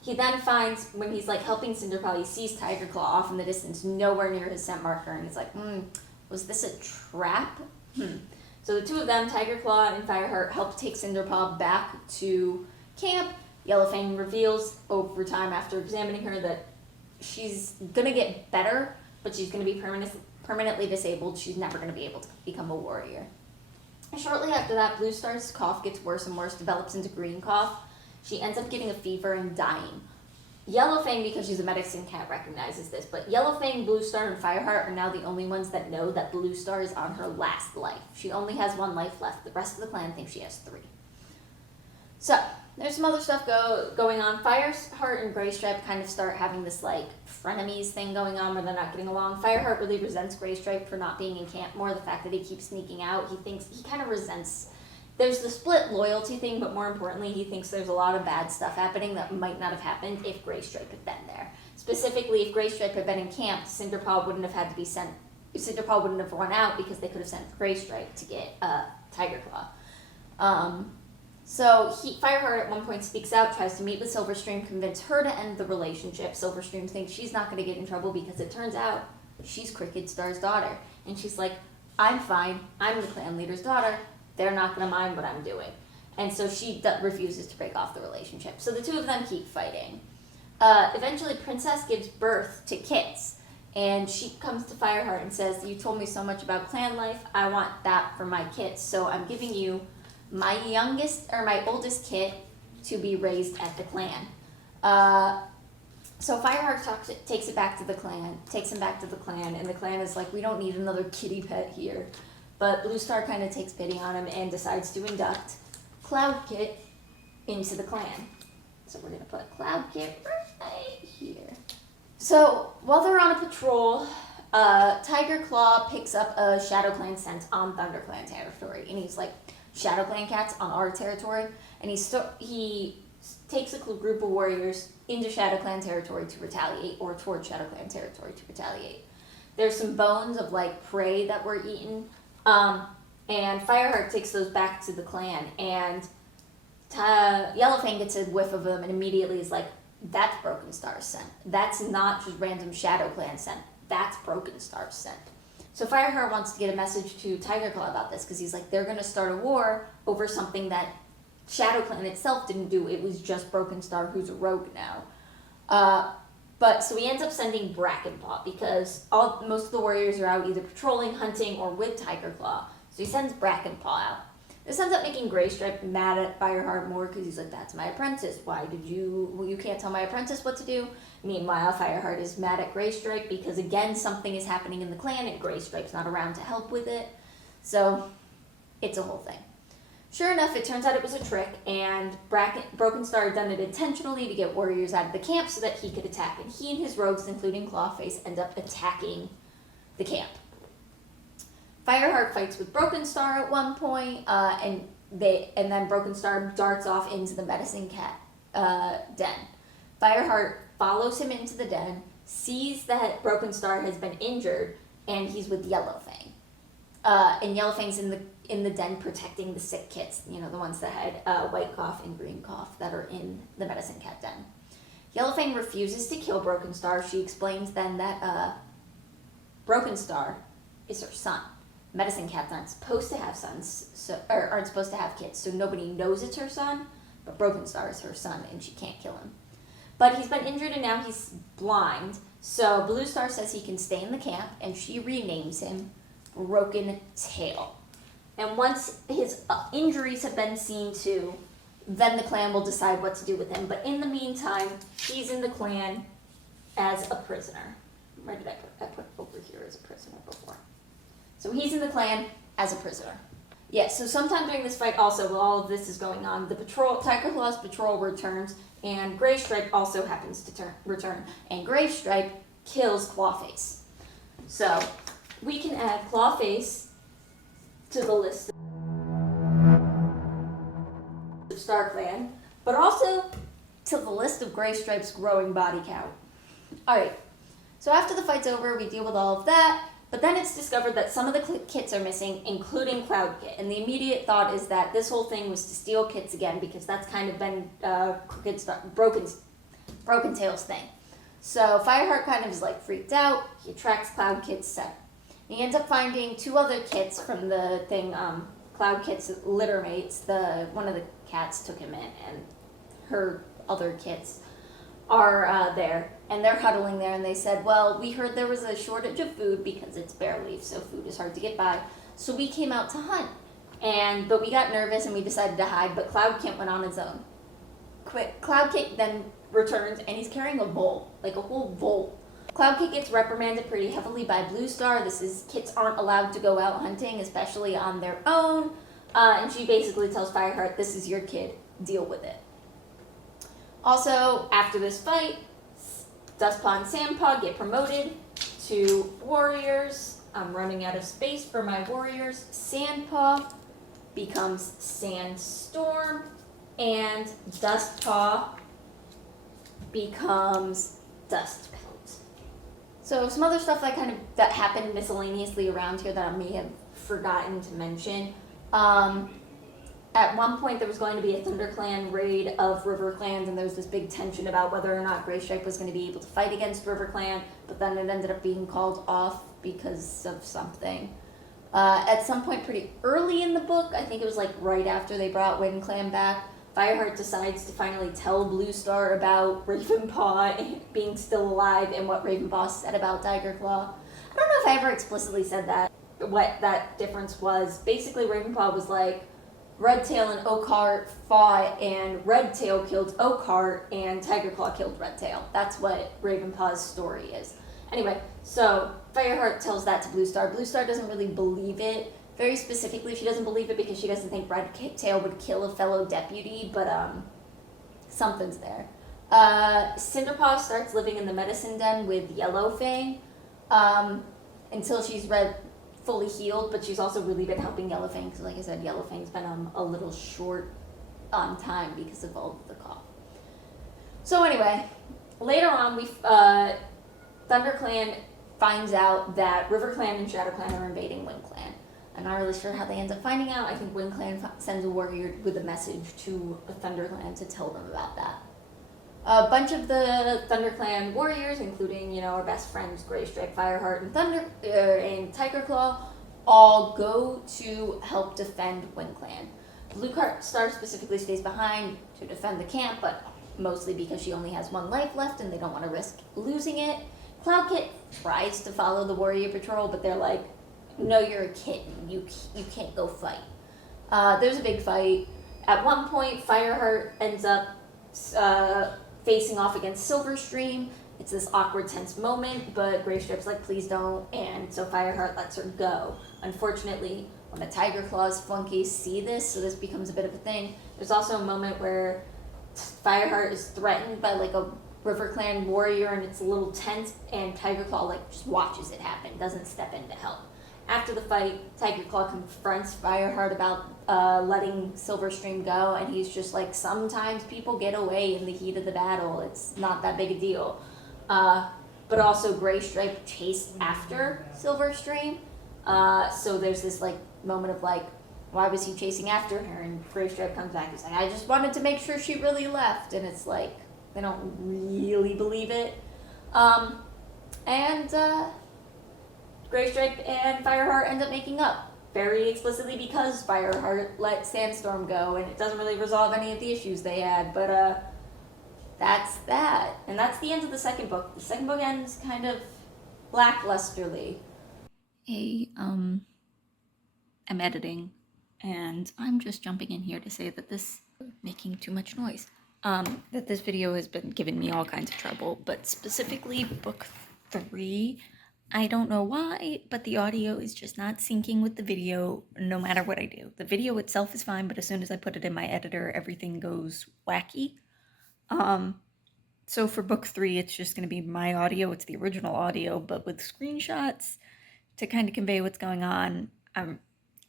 He then finds, when he's like helping Cinderpaw, he sees Tiger Claw off in the distance, nowhere near his scent marker, and he's like, was this a trap? So the 2 of them, Tiger Claw and Fireheart, help take Cinderpaw back to camp. Yellowfang reveals over time after examining her that she's gonna get better, but she's gonna be permanently disabled. She's never gonna be able to become a warrior. And shortly after that, Blue Star's cough gets worse and worse, develops into green cough. She ends up getting a fever and dying. Yellowfang, because she's a medicine cat, recognizes this, but Yellowfang, Bluestar, and Fireheart are now the only ones that know that Bluestar is on her last life. She only has 1 life left. The rest of the clan thinks she has 3. So, there's some other stuff going on. Fireheart and Graystripe kind of start having this, like, frenemies thing going on where they're not getting along. Fireheart really resents Graystripe for not being in camp more, the fact that he keeps sneaking out. He kind of resents... There's the split loyalty thing, but more importantly, he thinks there's a lot of bad stuff happening that might not have happened if Graystripe had been there. Specifically, if Graystripe had been in camp, Cinderpaw wouldn't have had to be sent... Cinderpaw wouldn't have run out because they could have sent Graystripe to get Tigerclaw. So Fireheart at one point speaks out, tries to meet with Silverstream, convince her to end the relationship. Silverstream thinks she's not going to get in trouble because it turns out she's Crooked Star's daughter. And she's like, I'm fine. I'm the clan leader's daughter. They're not going to mind what I'm doing. And so she refuses to break off the relationship. So the two of them keep fighting. Eventually, Princess gives birth to kits. And she comes to Fireheart and says, you told me so much about clan life. I want that for my kits. So I'm giving you my oldest kit to be raised at the clan. So Fireheart takes him back to the clan, and the clan is like, we don't need another kitty pet here. But Bluestar kind of takes pity on him and decides to induct Cloudkit into the clan. So we're going to put Cloudkit right here. So while they're on a patrol, Tigerclaw picks up a Shadow Clan scent on ThunderClan territory, and he's like, Shadow Clan cats on our territory, and he takes a group of warriors into Shadow Clan territory to retaliate, or towards Shadow Clan territory to retaliate. There's some bones of like prey that were eaten, and Fireheart takes those back to the clan, and Yellowfang gets a whiff of them and immediately is like, that's Broken Star's scent. That's not just random Shadow Clan scent. That's Broken Star's scent. So Fireheart wants to get a message to Tigerclaw about this because he's like, they're going to start a war over something that Shadow Clan itself didn't do. It was just Broken Star, who's a rogue now. But so he ends up sending Brackenpaw because most of the warriors are out either patrolling, hunting, or with Tigerclaw. So he sends Brackenpaw out. This ends up making Graystripe mad at Fireheart more because he's like, that's my apprentice. You can't tell my apprentice what to do. Meanwhile, Fireheart is mad at Graystripe because, again, something is happening in the clan and Graystripe's not around to help with it. So, it's a whole thing. Sure enough, it turns out it was a trick, and Broken Star had done it intentionally to get warriors out of the camp so that he could attack. And he and his rogues, including Clawface, end up attacking the camp. Fireheart fights with Broken Star at one point, and then Broken Star darts off into the medicine cat den. Fireheart follows him into the den, sees that Broken Star has been injured, and he's with Yellowfang. And Yellowfang's in the den protecting the sick kits, the ones that had white cough and green cough that are in the medicine cat den. Yellowfang refuses to kill Broken Star. She explains then that Broken Star is her son. Medicine cats aren't supposed to have sons, or aren't supposed to have kids, so nobody knows it's her son, but Broken Star is her son, and she can't kill him. But he's been injured, and now he's blind, so Bluestar says he can stay in the camp, and she renames him Broken Tail. And once his injuries have been seen to, then the clan will decide what to do with him. But in the meantime, he's in the clan as a prisoner. Where did I put over here as a prisoner before? So he's in the clan as a prisoner. Yeah, so sometime during this fight also, while all of this is going on, Tigerclaw's patrol returns, and Graystripe also happens to return. And Graystripe kills Clawface. So we can add Clawface to the list of Star Clan, but also to the list of Graystripe's growing body count. Alright, so after the fight's over, we deal with all of that. But then it's discovered that some of the kits are missing, including Cloudkit. And the immediate thought is that this whole thing was to steal kits again, because that's kind of been Broken Tail's thing. So Fireheart kind of is like freaked out. He tracks Cloudkit's set. He ends up finding 2 other kits from the thing, Cloudkit's littermates. One of the cats took him in, and her other kits are there. And they're huddling there, and they said, well, we heard there was a shortage of food because it's bear leaf, so food is hard to get by. So we came out to hunt. But we got nervous, and we decided to hide, but Cloudkit went on his own. Cloudkit then returns, and he's carrying a bowl, like a whole bowl. Cloud Kit gets reprimanded pretty heavily by Blue Star. Kits aren't allowed to go out hunting, especially on their own. And she basically tells Fireheart, this is your kid, deal with it. Also, after this fight, Dustpaw and Sandpaw get promoted to warriors. I'm running out of space for my warriors. Sandpaw becomes Sandstorm, and Dustpaw becomes Dustpelt. So some other stuff that happened miscellaneously around here that I may have forgotten to mention. At one point there was going to be a ThunderClan raid of RiverClans, and there was this big tension about whether or not Greystripe was going to be able to fight against RiverClan, but then it ended up being called off because of something. At some point pretty early in the book, I think it was like right after they brought WindClan back, Fireheart decides to finally tell Blue Star about Ravenpaw being still alive and what Ravenpaw said about Tigerclaw. I don't know if I ever explicitly said that, what that difference was. Basically, Ravenpaw was like, Redtail and Oakheart fought, and Redtail killed Oakheart, and Tigerclaw killed Redtail. That's what Ravenpaw's story is. Anyway, so Fireheart tells that to Blue Star. Blue Star doesn't really believe it. Very specifically, she doesn't believe it because she doesn't think Redtail would kill a fellow deputy, but something's there. Cinderpaw starts living in the medicine den with Yellowfang until she's fully healed, but she's also really been helping Yellowfang because, like I said, Yellowfang's been a little short on time because of all the cough. So anyway, later on, ThunderClan finds out that RiverClan and ShadowClan are invading WindClan. I'm not really sure how they end up finding out. I think WindClan sends a warrior with a message to ThunderClan to tell them about that. A bunch of the ThunderClan warriors, including, our best friends Greystripe, Fireheart, and Tigerclaw, all go to help defend WindClan. Blue Star specifically stays behind to defend the camp, but mostly because she only has one life left and they don't want to risk losing it. Cloud Kit tries to follow the warrior patrol, but they're like, no, you're a kitten. You can't go fight. There's a big fight. At one point, Fireheart ends up facing off against Silverstream. It's this awkward, tense moment, but Greystripe's like, please don't, and so Fireheart lets her go. Unfortunately, when the Tigerclaw's flunkies see this, so this becomes a bit of a thing, there's also a moment where Fireheart is threatened by like a RiverClan warrior, and it's a little tense, and Tigerclaw just watches it happen, doesn't step in to help. After the fight, Tigerclaw confronts Fireheart about letting Silverstream go, and he's just like, sometimes people get away in the heat of the battle. It's not that big a deal. But also Greystripe chased after Silverstream. So there's this moment of why was he chasing after her? And Greystripe comes back. He's like, I just wanted to make sure she really left. And it's like, they don't really believe it. Greystripe and Fireheart end up making up very explicitly because Fireheart let Sandstorm go, and it doesn't really resolve any of the issues they had, but that's that. And that's the end of the second book. The second book ends kind of lacklusterly. Hey, I'm editing, and I'm just jumping in here to say that this making too much noise. That this video has been giving me all kinds of trouble, but specifically book 3. I don't know why, but the audio is just not syncing with the video no matter what I do. The video itself is fine, but as soon as I put it in my editor, everything goes wacky. So for book 3, it's just going to be my audio. It's the original audio, but with screenshots to kind of convey what's going on. I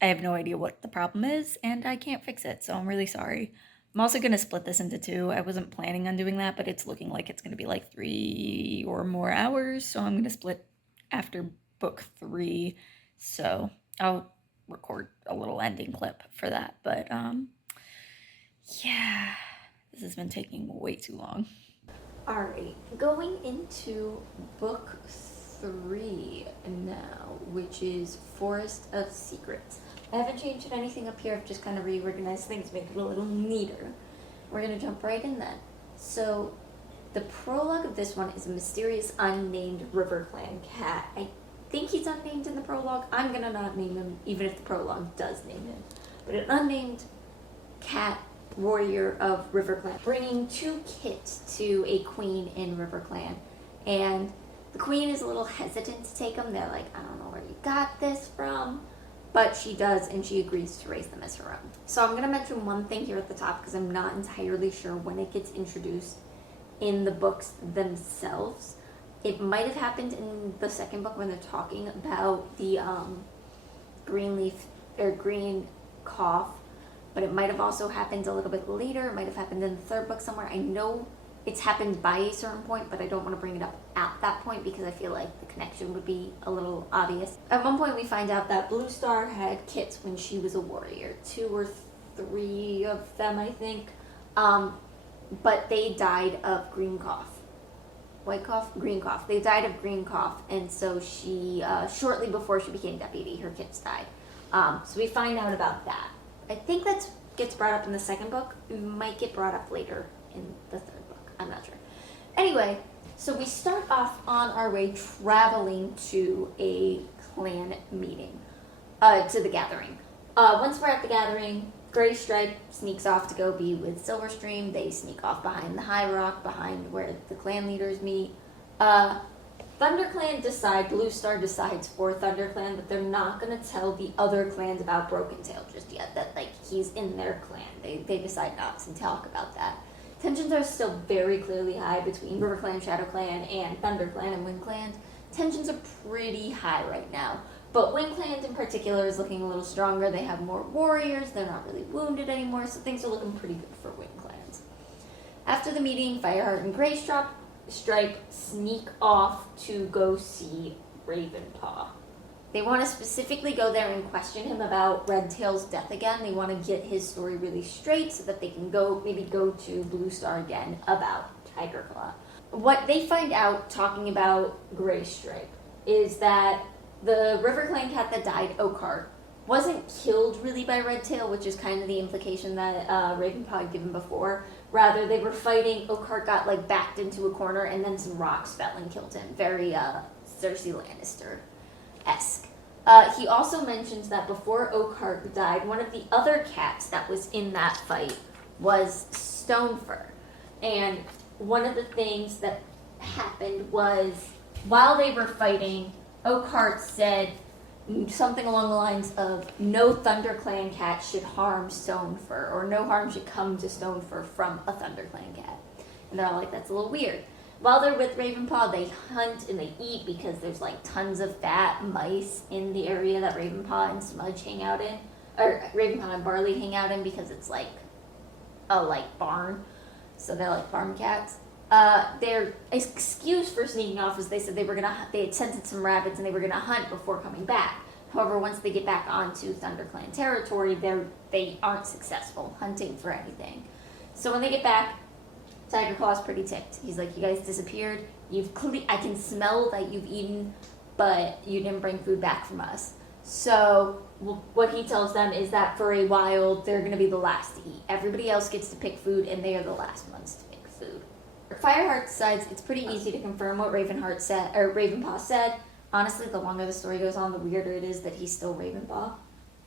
have no idea what the problem is, and I can't fix it, so I'm really sorry. I'm also going to split this into 2. I wasn't planning on doing that, but it's looking like it's going to be 3 or more hours, so I'm going to split after book 3, so I'll record a little ending clip for that, but yeah, this has been taking way too long. Alright, going into book 3 now, which is Forest of Secrets. I haven't changed anything up here, I've just kind of reorganized things, make it a little neater. We're going to jump right in then. So, the prologue of this one is a mysterious unnamed RiverClan cat. I think he's unnamed in the prologue. I'm gonna not name him, even if the prologue does name him. But an unnamed cat warrior of RiverClan, bringing 2 kits to a queen in RiverClan. And the queen is a little hesitant to take them. They're like, I don't know where you got this from. But she does, and she agrees to raise them as her own. So I'm going to mention one thing here at the top because I'm not entirely sure when it gets introduced in the books themselves. It might have happened in the second book when they're talking about the green cough, but it might have also happened a little bit later. It might have happened in the third book somewhere. I know it's happened by a certain point, but I don't want to bring it up at that point because I feel like the connection would be a little obvious. At one point we find out that Blue Star had kits when she was a warrior, 2 or 3 of them I think, but they died of green cough. White cough? Green cough. They died of green cough, and so she, shortly before she became deputy, her kits died. So we find out about that. I think that gets brought up in the second book. It might get brought up later in the third book. I'm not sure. Anyway, so we start off on our way traveling to a clan meeting, to the gathering. Once we're at the gathering, Gray Stripe sneaks off to go be with Silverstream. They sneak off behind the High Rock, behind where the clan leaders meet. ThunderClan Blue Star decides for ThunderClan that they're not going to tell the other clans about Broken Tail just yet, that like he's in their clan. They decide not to talk about that. Tensions are still very clearly high between RiverClan, ShadowClan, and ThunderClan and WindClan. Tensions are pretty high right now. But WindClan in particular is looking a little stronger. They have more warriors. They're not really wounded anymore, so things are looking pretty good for WindClans. After the meeting, Fireheart and Gray Stripe sneak off to go see Ravenpaw. They want to specifically go there and question him about Redtail's death again. They want to get his story really straight so that they can maybe go to Blue Star again about Tigerclaw. What they find out talking about Gray Stripe is that the RiverClan cat that died, Oakheart, wasn't killed really by Redtail, which is kind of the implication that Ravenpaw had given before. Rather, they were fighting. Oakheart got like backed into a corner, and then some rocks fell and killed him. Very Cersei Lannister-esque. He also mentions that before Oakheart died, one of the other cats that was in that fight was Stonefur. And one of the things that happened was, while they were fighting, Oakheart said something along the lines of, no ThunderClan cat should harm Stonefur, or no harm should come to Stonefur from a ThunderClan cat. And they're all like, that's a little weird. While they're with Ravenpaw, they hunt and they eat because there's like tons of fat mice in the area that Ravenpaw and Smudge hang out in, or Ravenpaw and Barley hang out in, because it's like a barn. So they're like farm cats. Their excuse for sneaking off is they said they had scented some rabbits and they were gonna hunt before coming back. However, once they get back onto ThunderClan territory, they aren't successful hunting for anything. So when they get back, Tigerclaw's pretty ticked. He's like, you guys disappeared. I can smell that you've eaten, but you didn't bring food back from us. So what he tells them is that for a while, they're going to be the last to eat. Everybody else gets to pick food, and they are the last ones to pick food. Fireheart decides it's pretty easy to confirm what Ravenpaw said. Honestly, the longer the story goes on, the weirder it is that he's still Ravenpaw.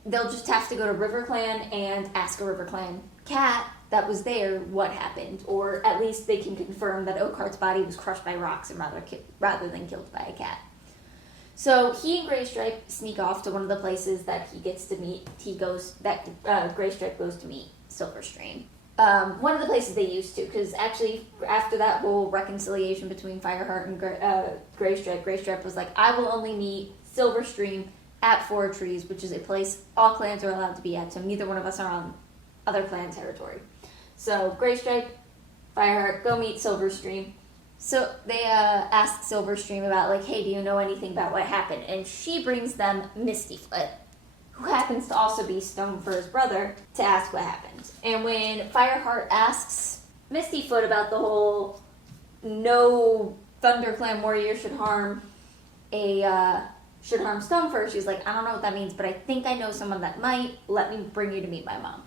They'll just have to go to RiverClan and ask a RiverClan cat that was there what happened, or at least they can confirm that Oakheart's body was crushed by rocks and rather than killed by a cat. So he and Gray Stripe sneak off to one of the places that he gets to meet. Gray Stripe goes to meet Silverstream. One of the places they used to, because actually after that whole reconciliation between Fireheart and Gray Stripe was like, I will only meet Silverstream at Four Trees, which is a place all clans are allowed to be at, so neither one of us are on other clan territory. So Gray Stripe, Fireheart, go meet Silverstream. So they ask Silverstream about, like, hey, do you know anything about what happened? And she brings them Mistyfoot, who happens to also be Stonefur's brother, to ask what happened. And when Fireheart asks Mistyfoot about the whole no ThunderClan warrior should harm Stonefur, she's like, I don't know what that means, but I think I know someone that might. Let me bring you to meet my mom.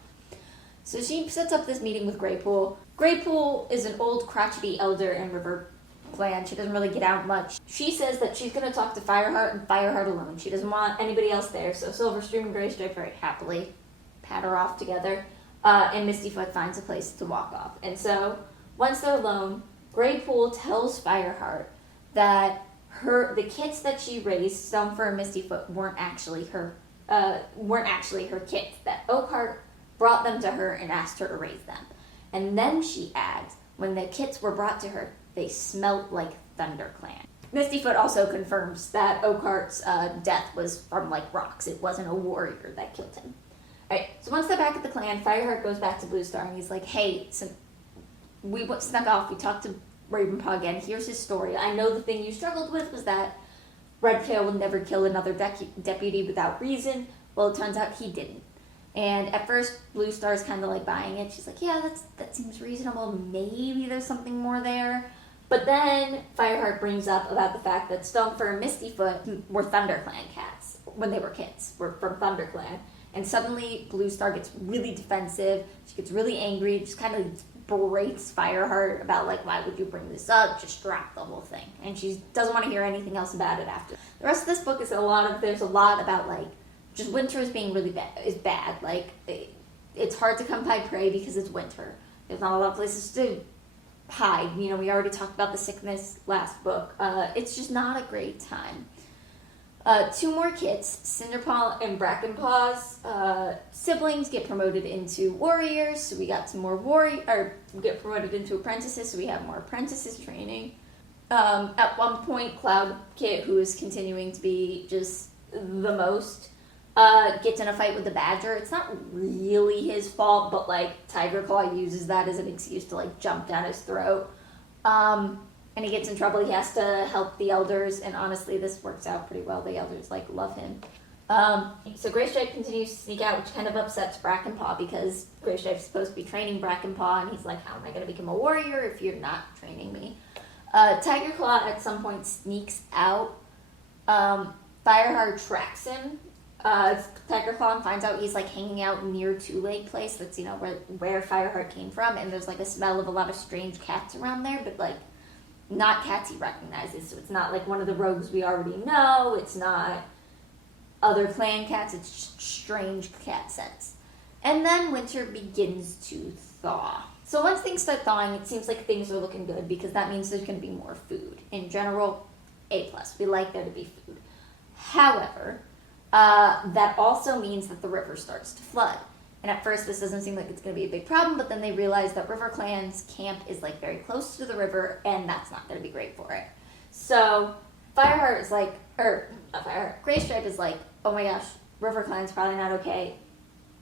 So she sets up this meeting with Greypool. Greypool is an old crotchety elder in RiverClan. She doesn't really get out much. She says that she's going to talk to Fireheart and Fireheart alone. She doesn't want anybody else there, so Silverstream and Grey Stripe very happily pat her off together. and Mistyfoot finds a place to walk off. And so, once they're alone, Greypool tells Fireheart that the kits that she raised, Stonefur and Mistyfoot, weren't actually her kits. That Oakheart brought them to her and asked her to raise them. And then she adds, when the kits were brought to her, they smelt like ThunderClan. Mistyfoot also confirms that Oakheart's death was from like rocks. It wasn't a warrior that killed him. Alright, so once they're back at the clan, Fireheart goes back to Bluestar and he's like, hey, we snuck off, we talked to Ravenpaw again, here's his story. I know the thing you struggled with was that Redtail would never kill another deputy without reason. Well, it turns out he didn't. And at first, Bluestar's kind of like buying it. She's like, yeah, that seems reasonable. Maybe there's something more there. But then Fireheart brings up about the fact that Stonefur and Mistyfoot were ThunderClan cats when they were kids, were from ThunderClan. And suddenly Bluestar gets really defensive. She gets really angry, just kind of berates Fireheart about like, why would you bring this up? Just drop the whole thing. And she doesn't want to hear anything else about it after. The rest of this book is there's a lot about like, just winter is being really bad. Like, it's hard to come by prey because it's winter. There's not a lot of places to hide. You know, we already talked about the sickness last book. It's just not a great time. 2 more kits, Cinderpaw and Brackenpaw's siblings get promoted into warriors, so we got some more get promoted into apprentices, so we have more apprentices training. At one point, Cloud Kit, who is continuing to be just the most, gets in a fight with the Badger. It's not really his fault, but like Tiger Claw uses that as an excuse to like jump down his throat. And he gets in trouble. He has to help the elders, and honestly, this works out pretty well. The elders like love him. So Greystripe continues to sneak out, which kind of upsets Brackenpaw because Greystripe's supposed to be training Brackenpaw, and he's like, "How am I going to become a warrior if you're not training me?" Tiger Claw at some point sneaks out. Fireheart tracks him. Tiger Claw finds out he's like hanging out near Two Leg Place. That's where Fireheart came from, and there's like a smell of a lot of strange cats around there, but like not cats he recognizes. So it's not like one of the rogues we already know. It's not other clan cats. It's just strange cat scents. And then winter begins to thaw. So once things start thawing, it seems like things are looking good because that means there's going to be more food. In general, A+. We like there to be food. However, that also means that the river starts to flood. And at first this doesn't seem like it's going to be a big problem, but then they realize that River Clan's camp is like very close to the river, and that's not going to be great for it. So Fireheart is like, Greystripe is like, oh my gosh, River Clan's probably not okay.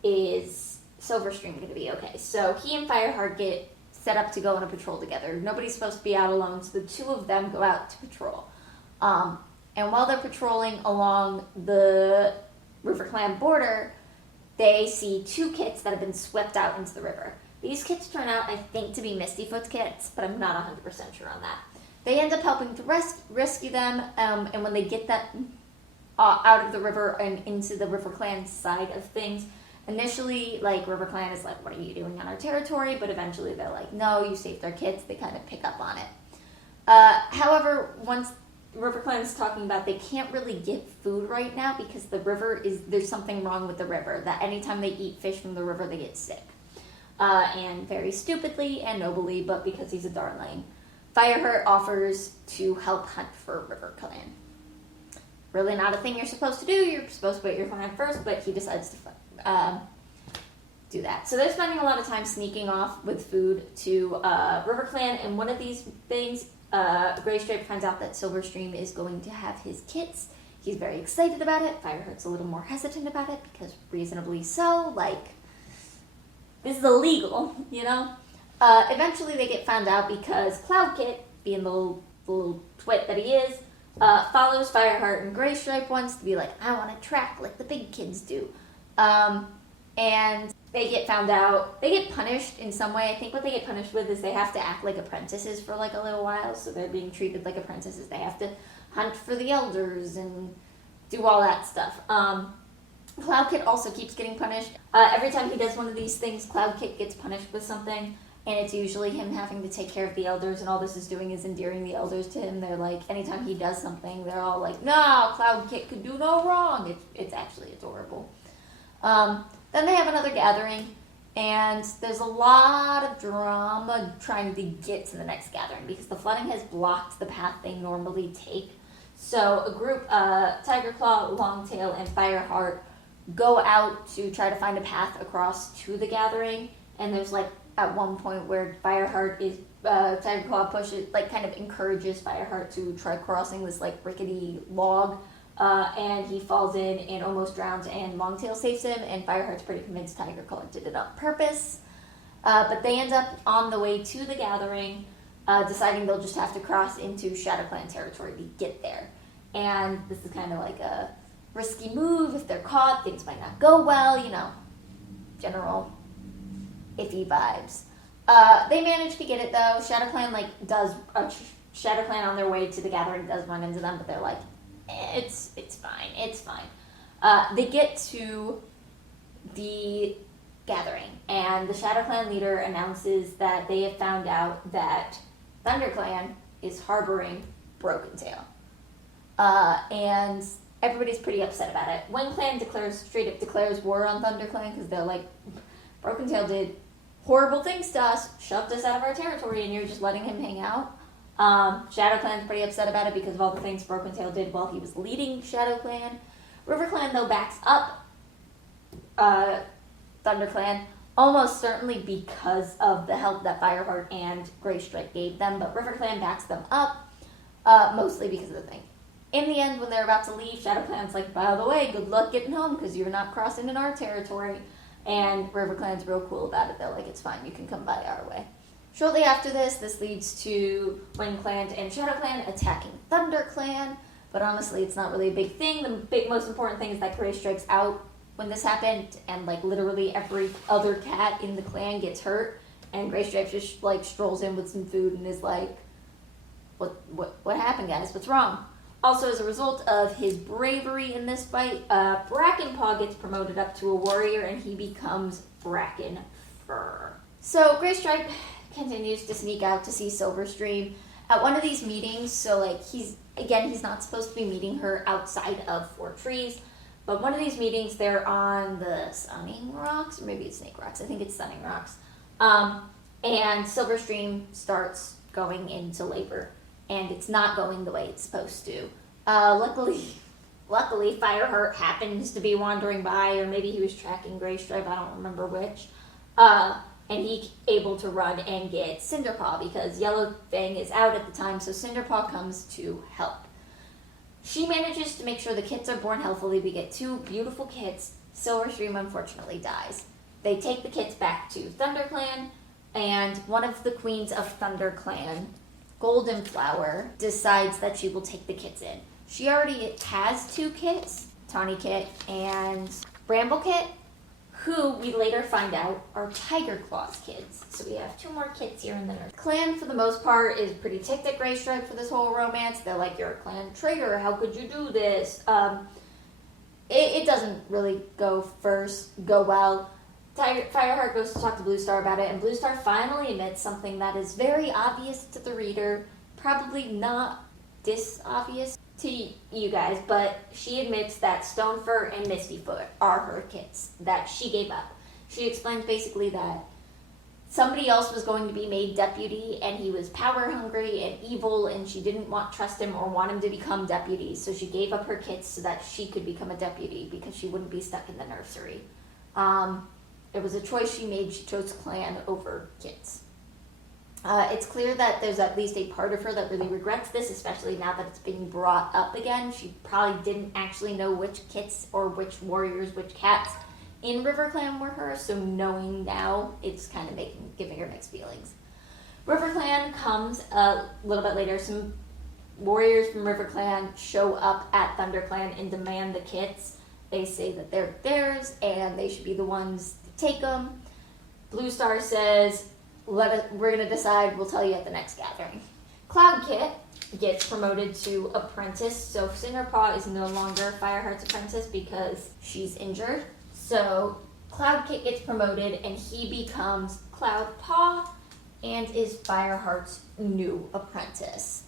Is Silverstream going to be okay? So he and Fireheart get set up to go on a patrol together. Nobody's supposed to be out alone, so the 2 of them go out to patrol. And while they're patrolling along the River Clan border, they see 2 kits that have been swept out into the river. These kits turn out, I think, to be Mistyfoot's kits, but I'm not 100% sure on that. They end up helping to rescue them, and when they get that out of the river and into the River Clan side of things, initially, like, River Clan is like, what are you doing on our territory? But eventually they're like, no, you saved our kids. They kind of pick up on it. However, once River Clan is talking about they can't really get food right now because there's something wrong with the river, that anytime they eat fish from the river, they get sick. And very stupidly and nobly, but because he's a darling, Fireheart offers to help hunt for River Clan. Really not a thing you're supposed to do. You're supposed to put your clan first, but he decides to do that. So they're spending a lot of time sneaking off with food to River Clan, and one of these things, Greystripe finds out that Silverstream is going to have his kits. He's very excited about it. Fireheart's a little more hesitant about it because reasonably so. Like, this is illegal, you know? Eventually they get found out because Cloud Kit, being the little twit that he is, follows Fireheart, and Greystripe wants to be like, I want to track like the big kids do. And they get found out. They get punished in some way. I think what they get punished with is they have to act like apprentices for like a little while. So they're being treated like apprentices. They have to hunt for the elders and do all that stuff. Cloud Kit also keeps getting punished. Every time he does one of these things, Cloud Kit gets punished with something. And it's usually him having to take care of the elders, and all this is doing is endearing the elders to him. They're like, anytime he does something, they're all like, no, Cloud Kit could do no wrong. It's actually adorable. Then they have another gathering, And there's a lot of drama trying to get to the next gathering because the flooding has blocked the path they normally take. So a group, Tiger Claw, Longtail, and Fireheart go out to try to find a path across to the gathering. And there's like at one point where Fireheart is, Tiger Claw pushes, like kind of encourages Fireheart to try crossing this like rickety log. And he falls in and almost drowns, and Longtail saves him, and Fireheart's pretty convinced Tiger Claw did it on purpose. But they end up on the way to the gathering, deciding they'll just have to cross into Shadow Clan territory to get there. And this is kind of like a risky move. If they're caught, things might not go well, you know, general iffy vibes. They manage to get it though. Shadow Clan Shadow Clan on their way to the gathering does run into them, but they're like, it's fine. They get to the gathering, and the Shadow Clan leader announces that they have found out that Thunder Clan is harboring Broken Tail. And everybody's pretty upset about it. Wind Clan straight up declares war on Thunder Clan because they're like, Broken Tail did horrible things to us, shoved us out of our territory, and you're just letting him hang out. Shadow Clan's pretty upset about it because of all the things Broken Tail did while he was leading Shadow Clan. River Clan, though, backs up Thunder Clan, almost certainly because of the help that Fireheart and Grey Stripe gave them, but River Clan backs them up, mostly because of the thing. In the end, when they're about to leave, Shadow Clan's like, by the way, good luck getting home because you're not crossing in our territory. And River Clan's real cool about it. They're like, it's fine, you can come by our way. Shortly after this leads to Wind Clan and Shadow Clan attacking Thunder Clan, but honestly, it's not really a big thing. The most important thing is that Grey Stripe's out when this happened, and like literally every other cat in the clan gets hurt, and Grey Stripe just like strolls in with some food and is like, what happened, guys? What's wrong? Also, as a result of his bravery in this fight, Brackenpaw gets promoted up to a warrior, and he becomes Bracken Fur. So Grey Stripe continues to sneak out to see Silverstream at one of these meetings. So like he's not supposed to be meeting her outside of Four Trees, but one of these meetings they're on the Sunning Rocks, or maybe it's Snake Rocks. I think it's Sunning Rocks. And Silverstream starts going into labor, and it's not going the way it's supposed to. Luckily, Fireheart happens to be wandering by, or maybe he was tracking Grey Stripe. I don't remember which. And he's able to run and get Cinderpaw because Yellow Fang is out at the time, so Cinderpaw comes to help. She manages to make sure the kits are born healthily. We get 2 beautiful kits. Silverstream unfortunately dies. They take the kits back to Thunder Clan, and one of the queens of Thunder Clan, Golden Flower, decides that she will take the kits in. She already has 2 kits, Tawny Kit and Bramble Kit, who we later find out are Tiger Claw's kids. So we have 2 more kits here in the nurse. Clan, for the most part, is pretty ticked at Grey Stripe for this whole romance. They're like, you're a clan traitor, how could you do this? It doesn't really go well. Fireheart goes to talk to Blue Star about it, and Blue Star finally admits something that is very obvious to the reader, probably not disobvious to you guys, but she admits that Stonefur and Mistyfoot are her kits that she gave up. She explains basically that somebody else was going to be made deputy, and he was power hungry and evil, and she didn't trust him or want him to become deputy, so she gave up her kits so that she could become a deputy because she wouldn't be stuck in the nursery. It was a choice she made. She chose clan over kits. It's clear that there's at least a part of her that really regrets this, especially now that it's being brought up again. She probably didn't actually know which kits or which warriors, which cats in River Clan were hers, so knowing now, it's kind of giving her mixed feelings. River Clan comes a little bit later. Some warriors from River Clan show up at Thunder Clan and demand the kits. They say that they're theirs and they should be the ones to take them. Blue Star says, we're going to decide, we'll tell you at the next gathering. Cloud Kit gets promoted to apprentice, so Cinderpaw is no longer Fireheart's apprentice because she's injured. So Cloud Kit gets promoted and he becomes Cloudpaw and is Fireheart's new apprentice.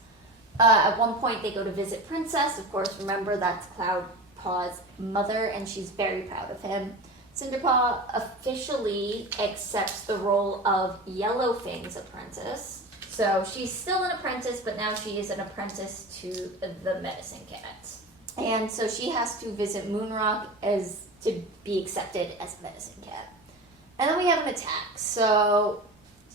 At one point they go to visit Princess. Of course, remember that's Cloudpaw's mother, and she's very proud of him. Cinderpaw officially accepts the role of Yellowfang's apprentice. So she's still an apprentice, but now she is an apprentice to the medicine cat. And so she has to visit Moonrock as to be accepted as a medicine cat. And then we have an attack. So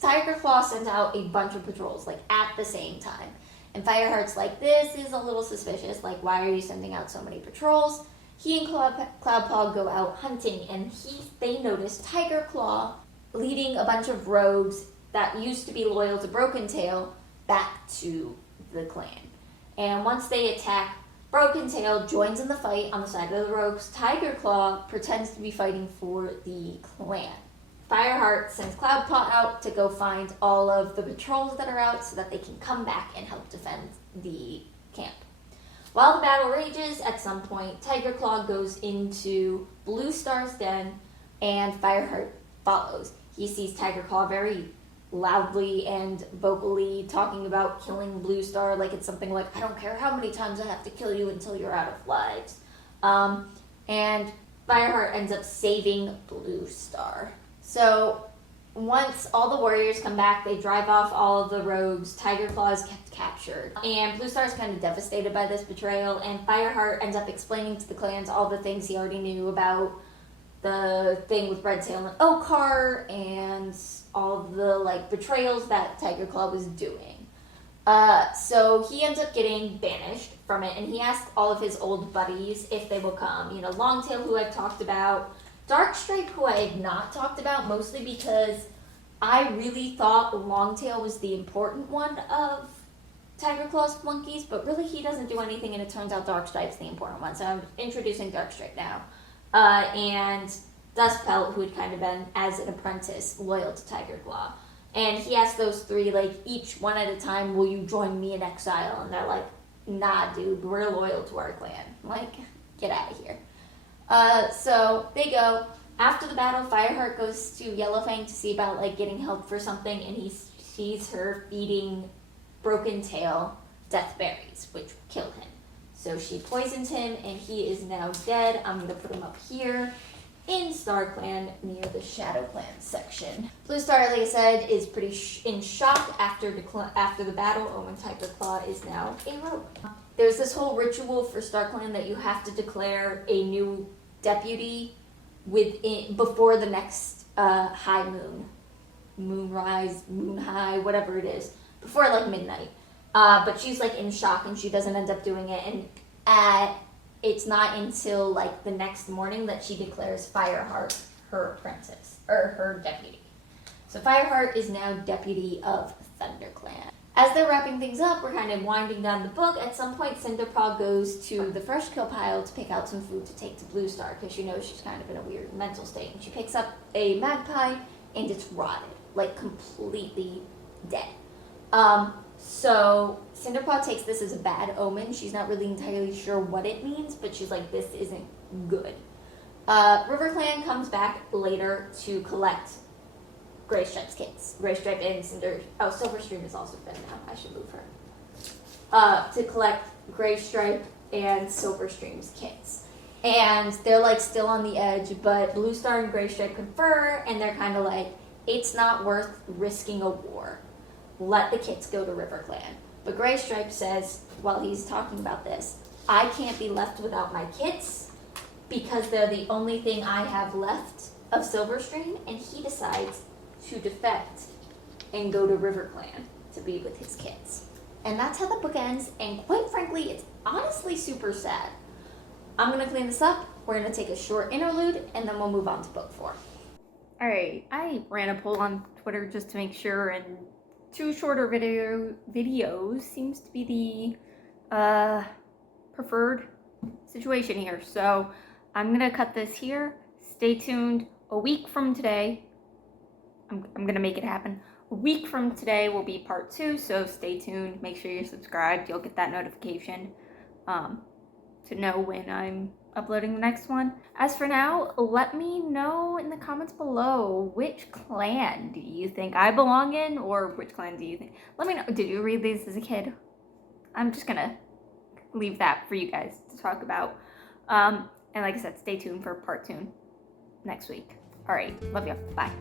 Tiger Claw sends out a bunch of patrols, like at the same time. And Fireheart's like, this is a little suspicious. Like, why are you sending out so many patrols? He and Cloudpaw go out hunting, and they notice Tiger Claw leading a bunch of rogues that used to be loyal to Broken Tail back to the clan. And once they attack, Broken Tail joins in the fight on the side of the rogues. Tiger Claw pretends to be fighting for the clan. Fireheart sends Cloudpaw out to go find all of the patrols that are out so that they can come back and help defend the camp. While the battle rages, at some point, Tiger Claw goes into Blue Star's den and Fireheart follows. He sees Tiger Claw very loudly and vocally talking about killing Blue Star, like it's something like, I don't care how many times I have to kill you until you're out of lives. And Fireheart ends up saving Blue Star. So once all the warriors come back, they drive off all of the rogues. Tiger Claw is kept captured. And Blue Star is kind of devastated by this betrayal, and Fireheart ends up explaining to the clans all the things he already knew about the thing with Redtail and Oakheart and all the betrayals that Tiger Claw was doing. So he ends up getting banished from it, and he asks all of his old buddies if they will come. You know, Longtail, who I've talked about, Darkstripe, who I have not talked about, mostly because I really thought Longtail was the important one of Tiger Claw's flunkies, but really he doesn't do anything, and it turns out Darkstripe's the important one. So I'm introducing Darkstripe now. And Dustpelt, who had kind of been, as an apprentice, loyal to Tiger Claw. And he asked those three, each one at a time, will you join me in exile? And they're like, nah, dude, we're loyal to our clan. I'm like, get out of here. So they go. After the battle, Fireheart goes to Yellowfang to see about getting help for something, and he sees her feeding Broken Tail death berries, which kill him. So she poisons him, and he is now dead. I'm gonna put him up here in StarClan near the Shadow Clan section. Blue Star, like I said, is pretty in shock after the battle. Owen Tiger Claw is now a rogue. There's this whole ritual for StarClan that you have to declare a new deputy before the next high moon, moonrise, moon high, whatever it is, before midnight. But she's in shock, and she doesn't end up doing it. And it's not until the next morning that she declares Fireheart her apprentice or her deputy. So Fireheart is now deputy of ThunderClan. As they're wrapping things up, we're kind of winding down the book. At some point, Cinderpaw goes to the fresh kill pile to pick out some food to take to Blue Star, because she knows she's kind of in a weird mental state. And she picks up a magpie, and it's rotted, completely dead. So Cinderpaw takes this as a bad omen. She's not really entirely sure what it means, but she's like, this isn't good. RiverClan comes back later to collect Graystripe's kids. Graystripe and Silverstream is also dead now. I should move her. To collect Graystripe and Silverstream's kids. And they're still on the edge, but Blue Star and Graystripe confer, and they're kind of it's not worth risking a war. Let the kids go to RiverClan. But Graystripe says, while he's talking about this, I can't be left without my kids because they're the only thing I have left of Silverstream, and he decides to defect and go to RiverClan to be with his kids. And that's how the book ends, and quite frankly, it's honestly super sad. I'm going to clean this up, we're going to take a short interlude, and then we'll move on to book 4. Alright, I ran a poll on Twitter just to make sure, and 2 shorter videos seems to be the preferred situation here. So I'm going to cut this here. Stay tuned. A week from today, I'm going to make it happen. A week from today will be part 2, so stay tuned. Make sure you're subscribed. You'll get that notification to know when I'm uploading the next one. As for now, let me know in the comments below, which clan do you think I belong in, or which clan do you think? Let me know. Did you read these as a kid? I'm just gonna leave that for you guys to talk about. And like I said, stay tuned for part 2. next week. All right. Love you. Bye.